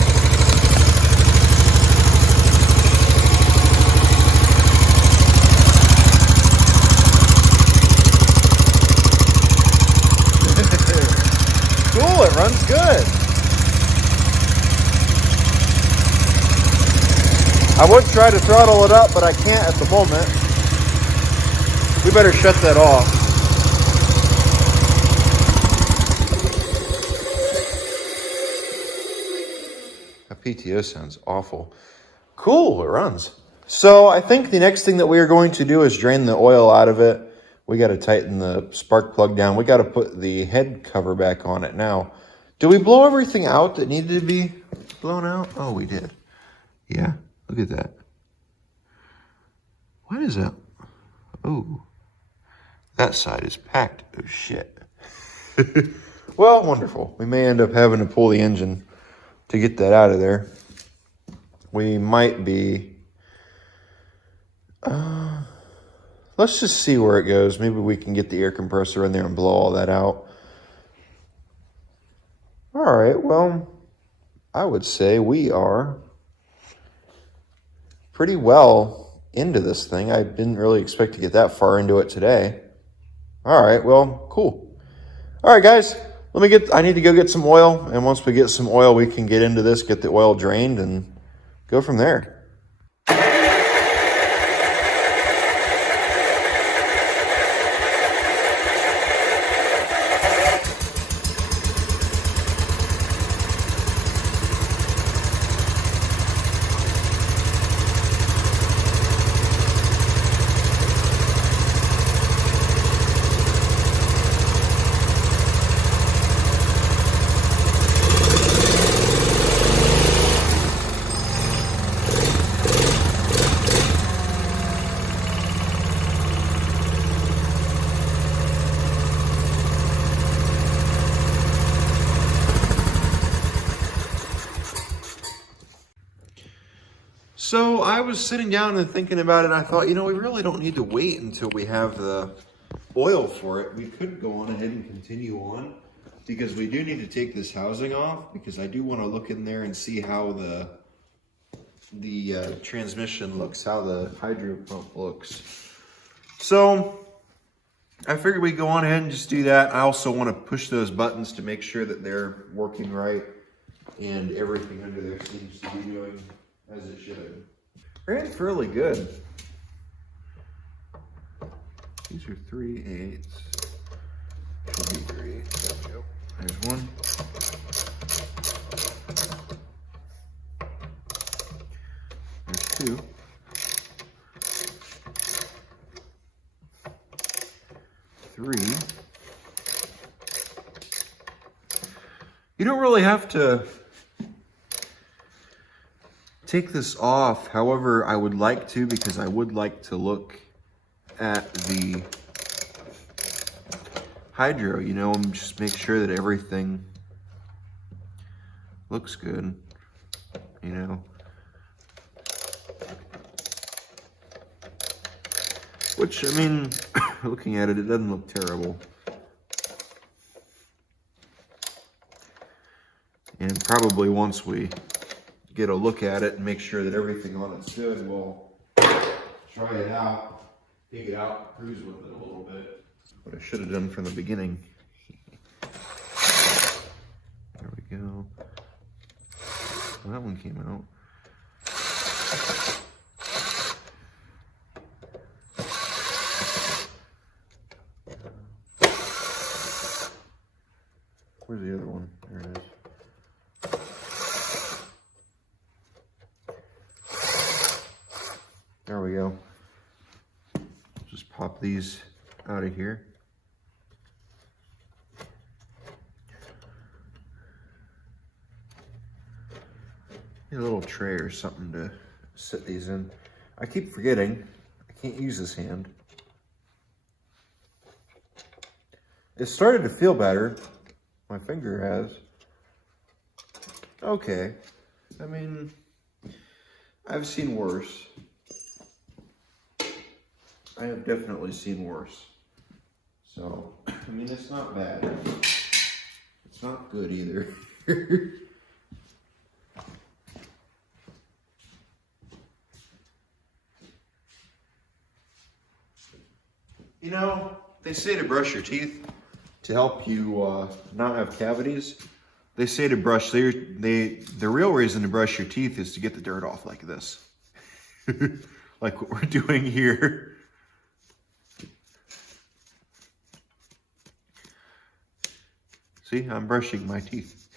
Cool, it runs good. I would try to throttle it up, but I can't at the moment. We better shut that off. That PTO sounds awful. Cool, it runs. So I think the next thing that we are going to do is drain the oil out of it. We got to tighten the spark plug down. We got to put the head cover back on it now. Did we blow everything out that needed to be blown out? Oh, we did. Yeah, look at that. What is that? Oh, that side is packed. Oh, shit. Well, wonderful. We may end up having to pull the engine to get that out of there. We might be... let's just see where it goes. Maybe we can get the air compressor in there and blow all that out. All right, well, I would say we are pretty well into this thing. I didn't really expect to get that far into it today. All right, well, cool. All right, guys, I need to go get some oil. And once we get some oil, we can get into this, get the oil drained, and go from there. So I was sitting down and thinking about it, and I thought, we really don't need to wait until we have the oil for it. We could go on ahead and continue on, because we do need to take this housing off, because I do want to look in there and see how the transmission looks, how the hydro pump looks. So I figured we'd go on ahead and just do that. I also want to push those buttons to make sure that they're working right and everything under there seems to be doing as it should. Ran fairly good. These are 3/8. Should be 3/8. There we go. There's one. There's two. 3. You don't really have to take this off. However, I would like to, because I would like to look at the hydro, you know, and just make sure that everything looks good, you know. Which, I mean, looking at it, it doesn't look terrible. And probably once we get a look at it and make sure that everything on it's good, we'll try it out, take it out, cruise with it a little bit. What I should have done from the beginning. There we go. Well, that one came out. Where's the other one? There it is. There we go. Just pop these out of here. Need a little tray or something to sit these in. I keep forgetting, I can't use this hand. It started to feel better. My finger has. Okay. I mean, I've seen worse. I have definitely seen worse. So, I mean, it's not bad. It's not good either. You know, they say to brush your teeth to help you not have cavities. They say to brush, the real reason to brush your teeth is to get the dirt off like this. Like what we're doing here. See, I'm brushing my teeth.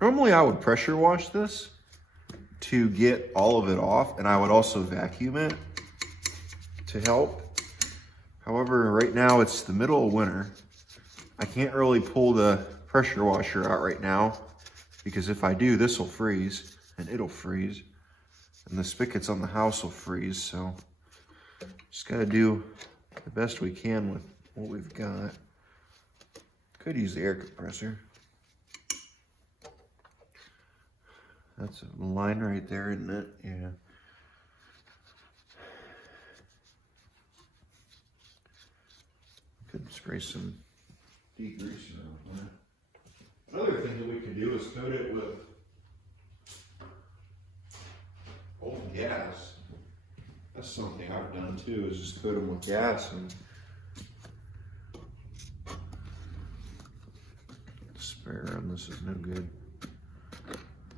Normally I would pressure wash this to get all of it off, and I would also vacuum it to help. However, right now it's the middle of winter. I can't really pull the pressure washer out right now because if I do, this will freeze and it'll freeze, and the spigots on the house will freeze. So just gotta do the best we can with what we've got. Could use the air compressor. That's a line right there, isn't it? Yeah. Could spray some degreaser on that. Another thing that we could do is coat it with old gas. That's something I've done too, is just coat them with gas and the sprayer on this is no good.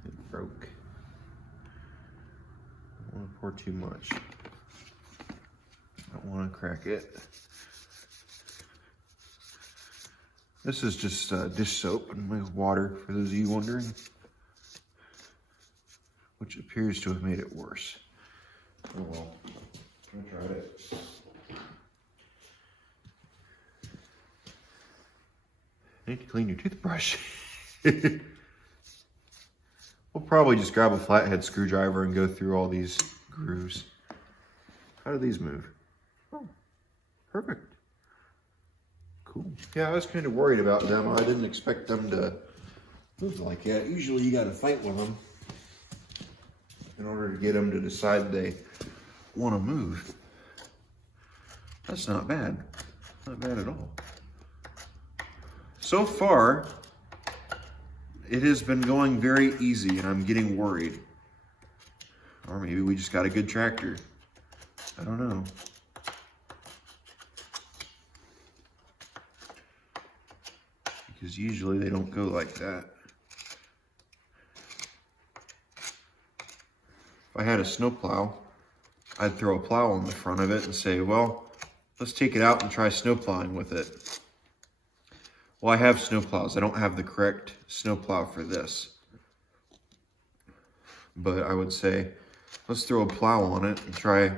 It broke. I don't want to pour too much. I don't want to crack it. This is just dish soap and my water, for those of you wondering, which appears to have made it worse. Oh well, I tried it. You need to clean your toothbrush. We'll probably just grab a flathead screwdriver and go through all these grooves. How do these move? Oh, perfect. Cool. Yeah, I was kind of worried about them. I didn't expect them to move like that. Usually you got to fight with them in order to get them to decide they want to move. That's not bad. Not bad at all. So far, it has been going very easy, and I'm getting worried. Or maybe we just got a good tractor. I don't know. Because usually they don't go like that. If I had a snowplow, I'd throw a plow on the front of it and say, well, let's take it out and try snowplowing with it. Well, I have snowplows. I don't have the correct snowplow for this. But I would say, let's throw a plow on it and try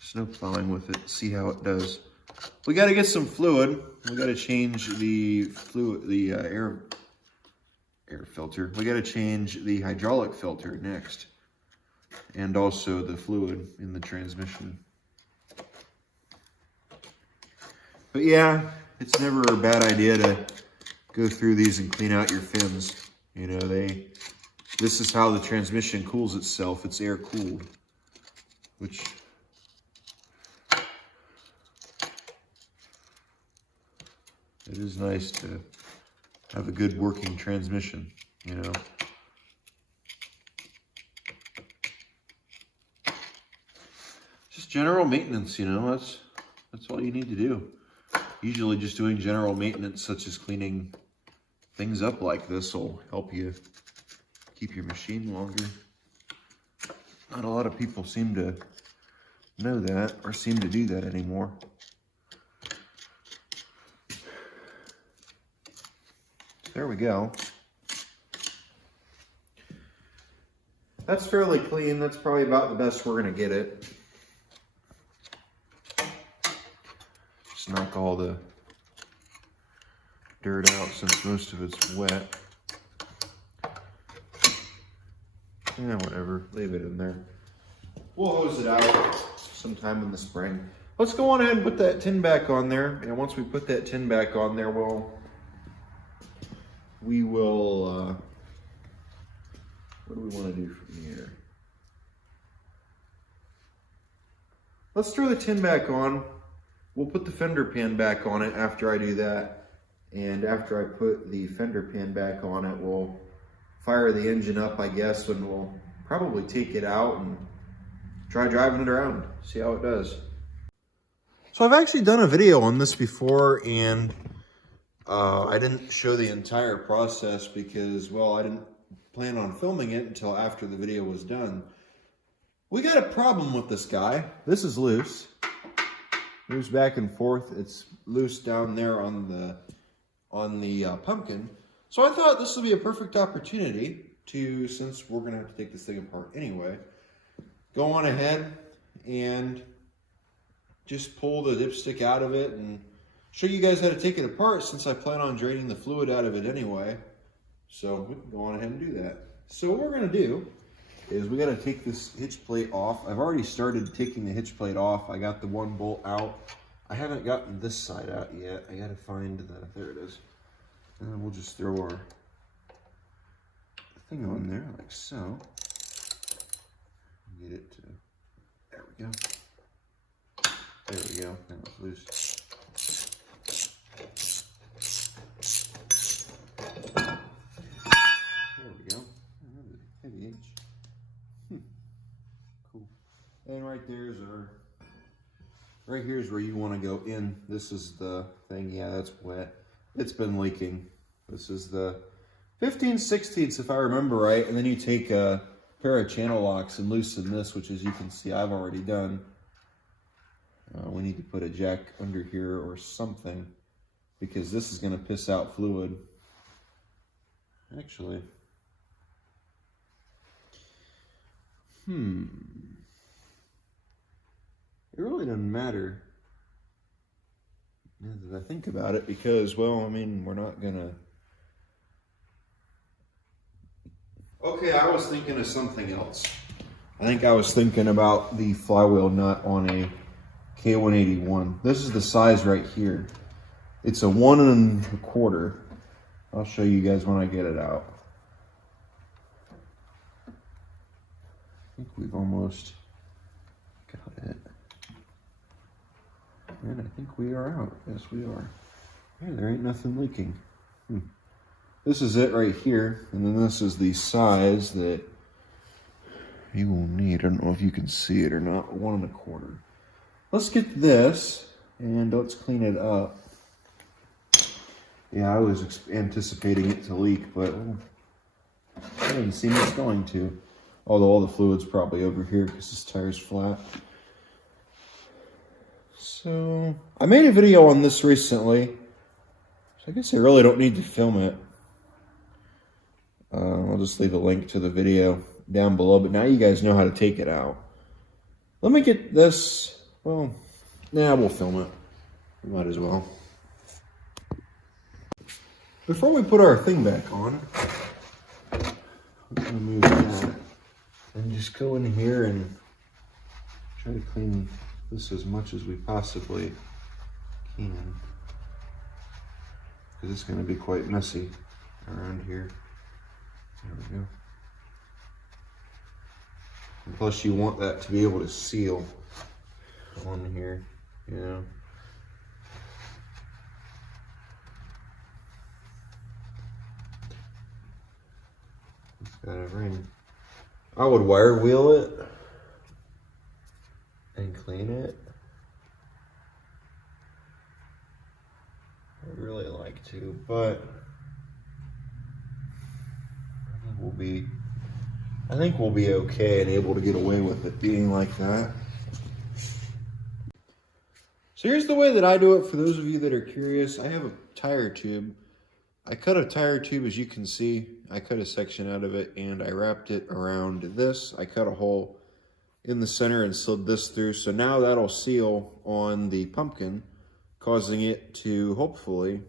snowplowing with it, see how it does. We got to get some fluid. We got to change the fluid, the air filter. We got to change the hydraulic filter next, and also the fluid in the transmission. But yeah, it's never a bad idea to go through these and clean out your fins. You know, this is how the transmission cools itself. It's air cooled, which it is nice to have a good working transmission, you know. Just general maintenance, you know, that's all you need to do. Usually just doing general maintenance, such as cleaning things up like this, will help you keep your machine longer. Not a lot of people seem to know that or seem to do that anymore. There we go. That's fairly clean. That's probably about the best we're gonna get it. Just knock all the dirt out since most of it's wet. Yeah, whatever, leave it in there. We'll hose it out sometime in the spring. Let's go on ahead and put that tin back on there. And once we put that tin back on there, we will, what do we want to do from here? Let's throw the tin back on. We'll put the fender pan back on it after I do that. And after I put the fender pan back on it, we'll fire the engine up, I guess, and we'll probably take it out and try driving it around, see how it does. So I've actually done a video on this before, and I didn't show the entire process because, well, I didn't plan on filming it until after the video was done. We got a problem with this guy. This is loose. Moves back and forth. It's loose down there on the pumpkin. So I thought this would be a perfect opportunity to, since we're gonna have to take this thing apart anyway, go on ahead and just pull the dipstick out of it and show you guys how to take it apart, since I plan on draining the fluid out of it anyway. So we can go on ahead and do that. So what we're gonna do is we gotta take this hitch plate off. I've already started taking the hitch plate off. I got the one bolt out. I haven't gotten this side out yet. I gotta find there it is. And then we'll just throw our thing on there like so. Get it to, there we go. There we go, now it's loose. There we go, another heavy H. Cool. And right there's right here's where you want to go in. This is the thing, yeah, that's wet. It's been leaking. This is the 15/16 if I remember right, and then you take a pair of channel locks and loosen this, which as you can see I've already done. We need to put a jack under here or something, because this is going to piss out fluid. Actually, it really doesn't matter now that I think about it, because, well, I mean, we're not gonna... Okay, I was thinking of something else. I think I was thinking about the flywheel nut on a K181. This is the size right here. It's a 1 1/4. I'll show you guys when I get it out. I think we've almost got it. And I think we are out. Yes, we are. Yeah, there ain't nothing leaking. This is it right here. And then this is the size that you will need. I don't know if you can see it or not. 1 1/4. Let's get this and let's clean it up. Yeah, I was anticipating it to leak, but it doesn't seem it's going to. Although all the fluid's probably over here because this tire's flat. So, I made a video on this recently, so I guess I really don't need to film it. I'll just leave a link to the video down below, but now you guys know how to take it out. Let me get this, well, yeah, we'll film it. We might as well. Before we put our thing back on, remove that and just go in here and try to clean this as much as we possibly can, because it's going to be quite messy around here. There we go. And plus you want that to be able to seal on here, you know. It's got a ring. I would wire wheel it and clean it. I'd really like to, but I think we'll be okay and able to get away with it being like that. So here's the way that I do it for those of you that are curious. I have a tire tube. I cut a tire tube, as you can see. I cut a section out of it and I wrapped it around this. I cut a hole in the center and slid this through. So now that'll seal on the pumpkin, causing it to hopefully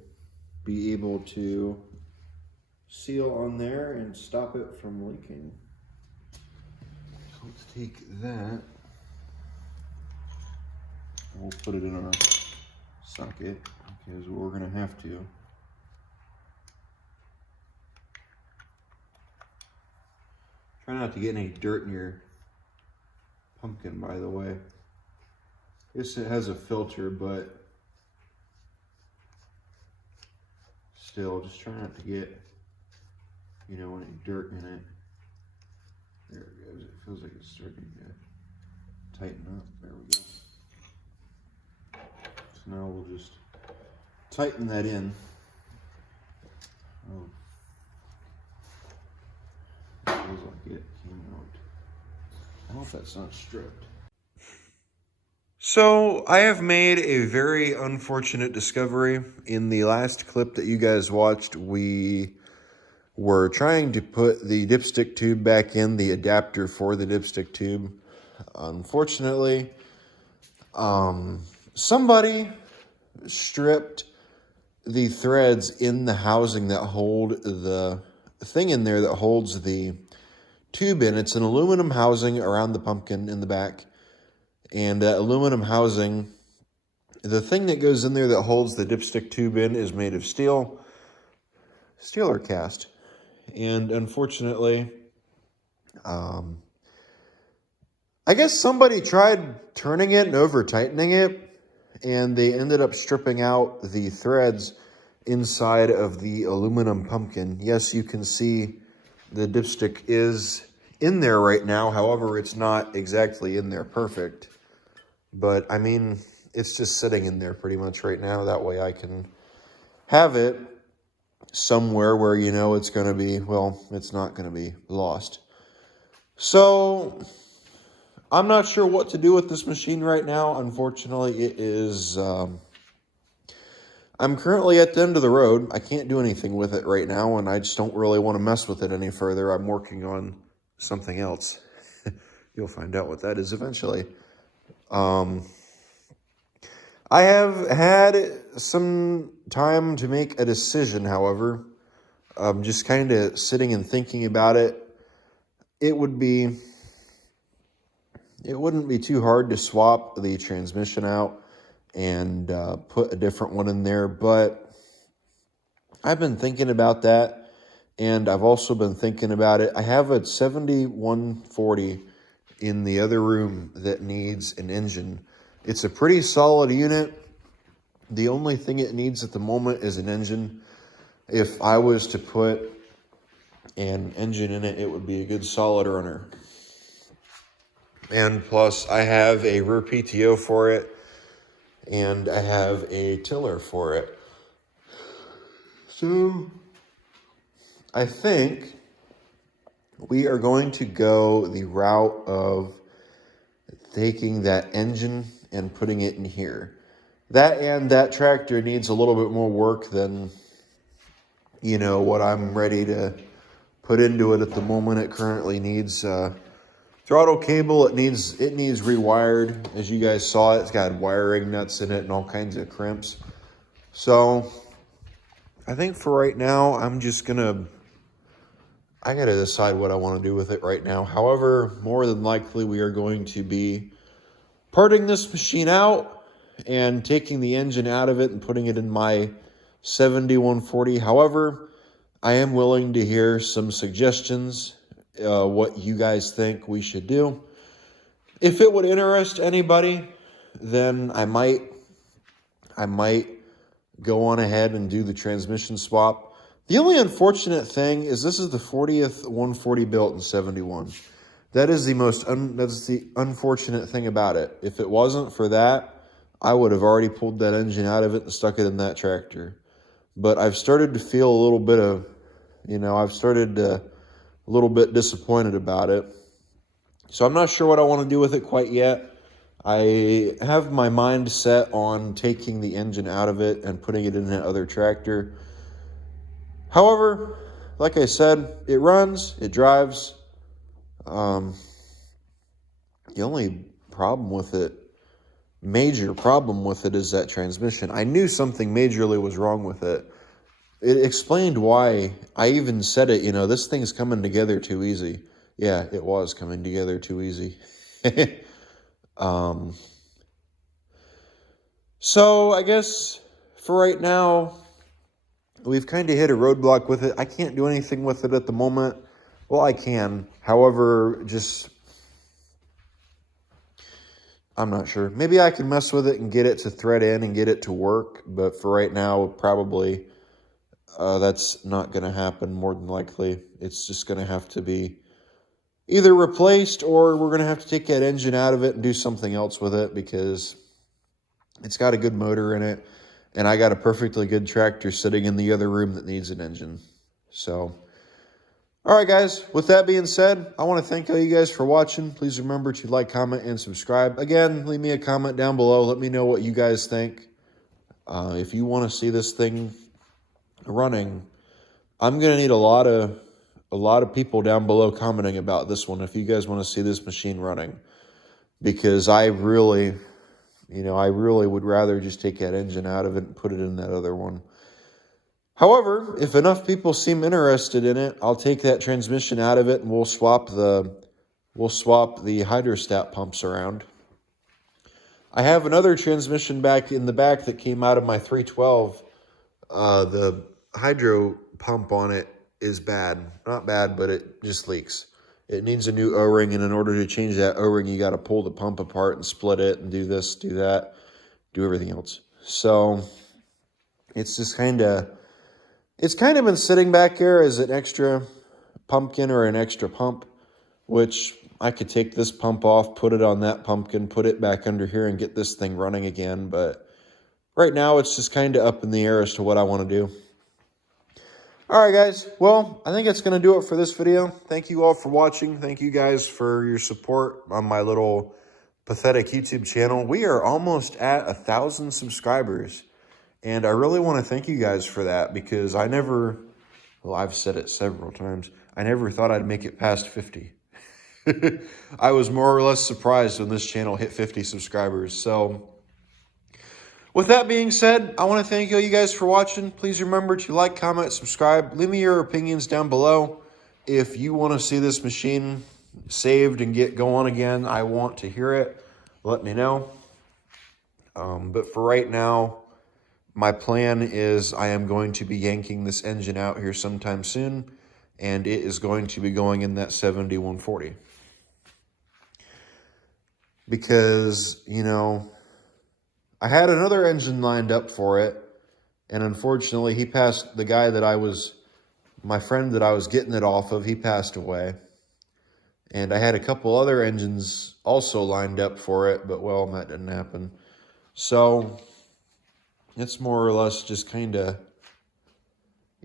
be able to seal on there and stop it from leaking. So let's take that. We'll put it in our socket because we're going to have to. Try not to get any dirt in your pumpkin, by the way. Yes, it has a filter, but still, just try not to get, you know, any dirt in it. There it goes. It feels like it's starting to tighten up. There we go. So now we'll just tighten that in. Oh. It feels like it came out. I hope that's not stripped. So I have made a very unfortunate discovery. In the last clip that you guys watched, we were trying to put the dipstick tube back in, the adapter for the dipstick tube. Unfortunately, somebody stripped the threads in the housing that hold the thing in there that holds the tube in. It's an aluminum housing around the pumpkin in the back. And that aluminum housing, the thing that goes in there that holds the dipstick tube in is made of steel or cast. And unfortunately, I guess somebody tried turning it and over tightening it, and they ended up stripping out the threads inside of the aluminum pumpkin. Yes, you can see the dipstick is in there right now. However, it's not exactly in there perfect. But, I mean, it's just sitting in there pretty much right now. That way I can have it somewhere where, you know, it's going to be, well, it's not going to be lost. So, I'm not sure what to do with this machine right now. Unfortunately, it is, I'm currently at the end of the road. I can't do anything with it right now, and I just don't really want to mess with it any further. I'm working on something else. You'll find out what that is eventually. I have had some time to make a decision, however. I'm just kind of sitting and thinking about it. It wouldn't be too hard to swap the transmission out and put a different one in there, but I've been thinking about that, and I've also been thinking about it. I have a 7140 in the other room that needs an engine. It's a pretty solid unit. The only thing it needs at the moment is an engine. If I was to put an engine in it, it would be a good solid runner. And plus, I have a rear PTO for it, and I have a tiller for it. So, I think we are going to go the route of taking that engine and putting it in here. That tractor needs a little bit more work than, you know, what I'm ready to put into it at the moment. It currently needs throttle cable. It needs rewired. As you guys saw, it's got wiring nuts in it and all kinds of crimps. So I think for right now, I'm just gonna I got to decide what I want to do with it right now. However, more than likely we are going to be parting this machine out and taking the engine out of it and putting it in my 7140. However, I am willing to hear some suggestions, what you guys think we should do. If it would interest anybody, then I might go on ahead and do the transmission swap. The only unfortunate thing is this is the 40th 140 built in 71. That is that's the unfortunate thing about it. If it wasn't for that, I would have already pulled that engine out of it and stuck it in that tractor. But I've started to feel a little bit of, a little bit disappointed about it. So I'm not sure what I want to do with it quite yet. I have my mind set on taking the engine out of it and putting it in that other tractor. However, like I said, it runs, it drives. The only problem with it, major problem with it, is that transmission. I knew something majorly was wrong with it. It explained why I even said it, this thing's coming together too easy. Yeah, it was coming together too easy. So I guess for right now, we've kind of hit a roadblock with it. I can't do anything with it at the moment. Well, I can. However, I'm not sure. Maybe I can mess with it and get it to thread in and get it to work. But for right now, probably that's not going to happen more than likely. It's just going to have to be either replaced, or we're going to have to take that engine out of it and do something else with it, because it's got a good motor in it, and I got a perfectly good tractor sitting in the other room that needs an engine. So, all right, guys, with that being said, I want to thank all you guys for watching. Please remember to like, comment, and subscribe. Again, leave me a comment down below. Let me know what you guys think. If you want to see this thing running, I'm going to need a lot of people down below commenting about this one if you guys want to see this machine running, because I really would rather just take that engine out of it and put it in that other one. However, if enough people seem interested in it, I'll take that transmission out of it and we'll swap the hydrostat pumps around. I have another transmission back in the back that came out of my 312. The hydro pump on it is bad. Not bad, but it just leaks. It needs a new O-ring, and in order to change that O-ring, you got to pull the pump apart and split it and do this, do that, do everything else. So it's just it's kind of been sitting back there as an extra pumpkin or an extra pump, which I could take this pump off, put it on that pumpkin, put it back under here and get this thing running again. But right now it's just kind of up in the air as to what I want to do. All right, guys. Well, I think that's going to do it for this video. Thank you all for watching. Thank you guys for your support on my little pathetic YouTube channel. We are almost at 1,000 subscribers. And I really want to thank you guys for that, because I've said it several times, I never thought I'd make it past 50. I was more or less surprised when this channel hit 50 subscribers. So with that being said, I want to thank all you guys for watching. Please remember to like, comment, subscribe. Leave me your opinions down below. If you want to see this machine saved and get going again, I want to hear it. Let me know. But for right now, my plan is I am going to be yanking this engine out here sometime soon, and it is going to be going in that 7140. Because, I had another engine lined up for it, and unfortunately he passed, the guy my friend that I was getting it off of, he passed away. And I had a couple other engines also lined up for it, but well, that didn't happen. So it's more or less just kind of,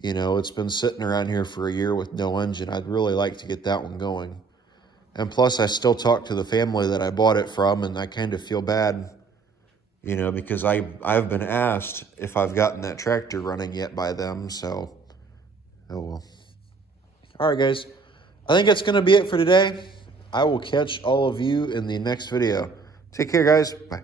it's been sitting around here for a year with no engine. I'd really like to get that one going. And plus, I still talk to the family that I bought it from, and I kind of feel bad, because I've been asked if I've gotten that tractor running yet by them, so, oh well. All right, guys. I think that's going to be it for today. I will catch all of you in the next video. Take care, guys. Bye.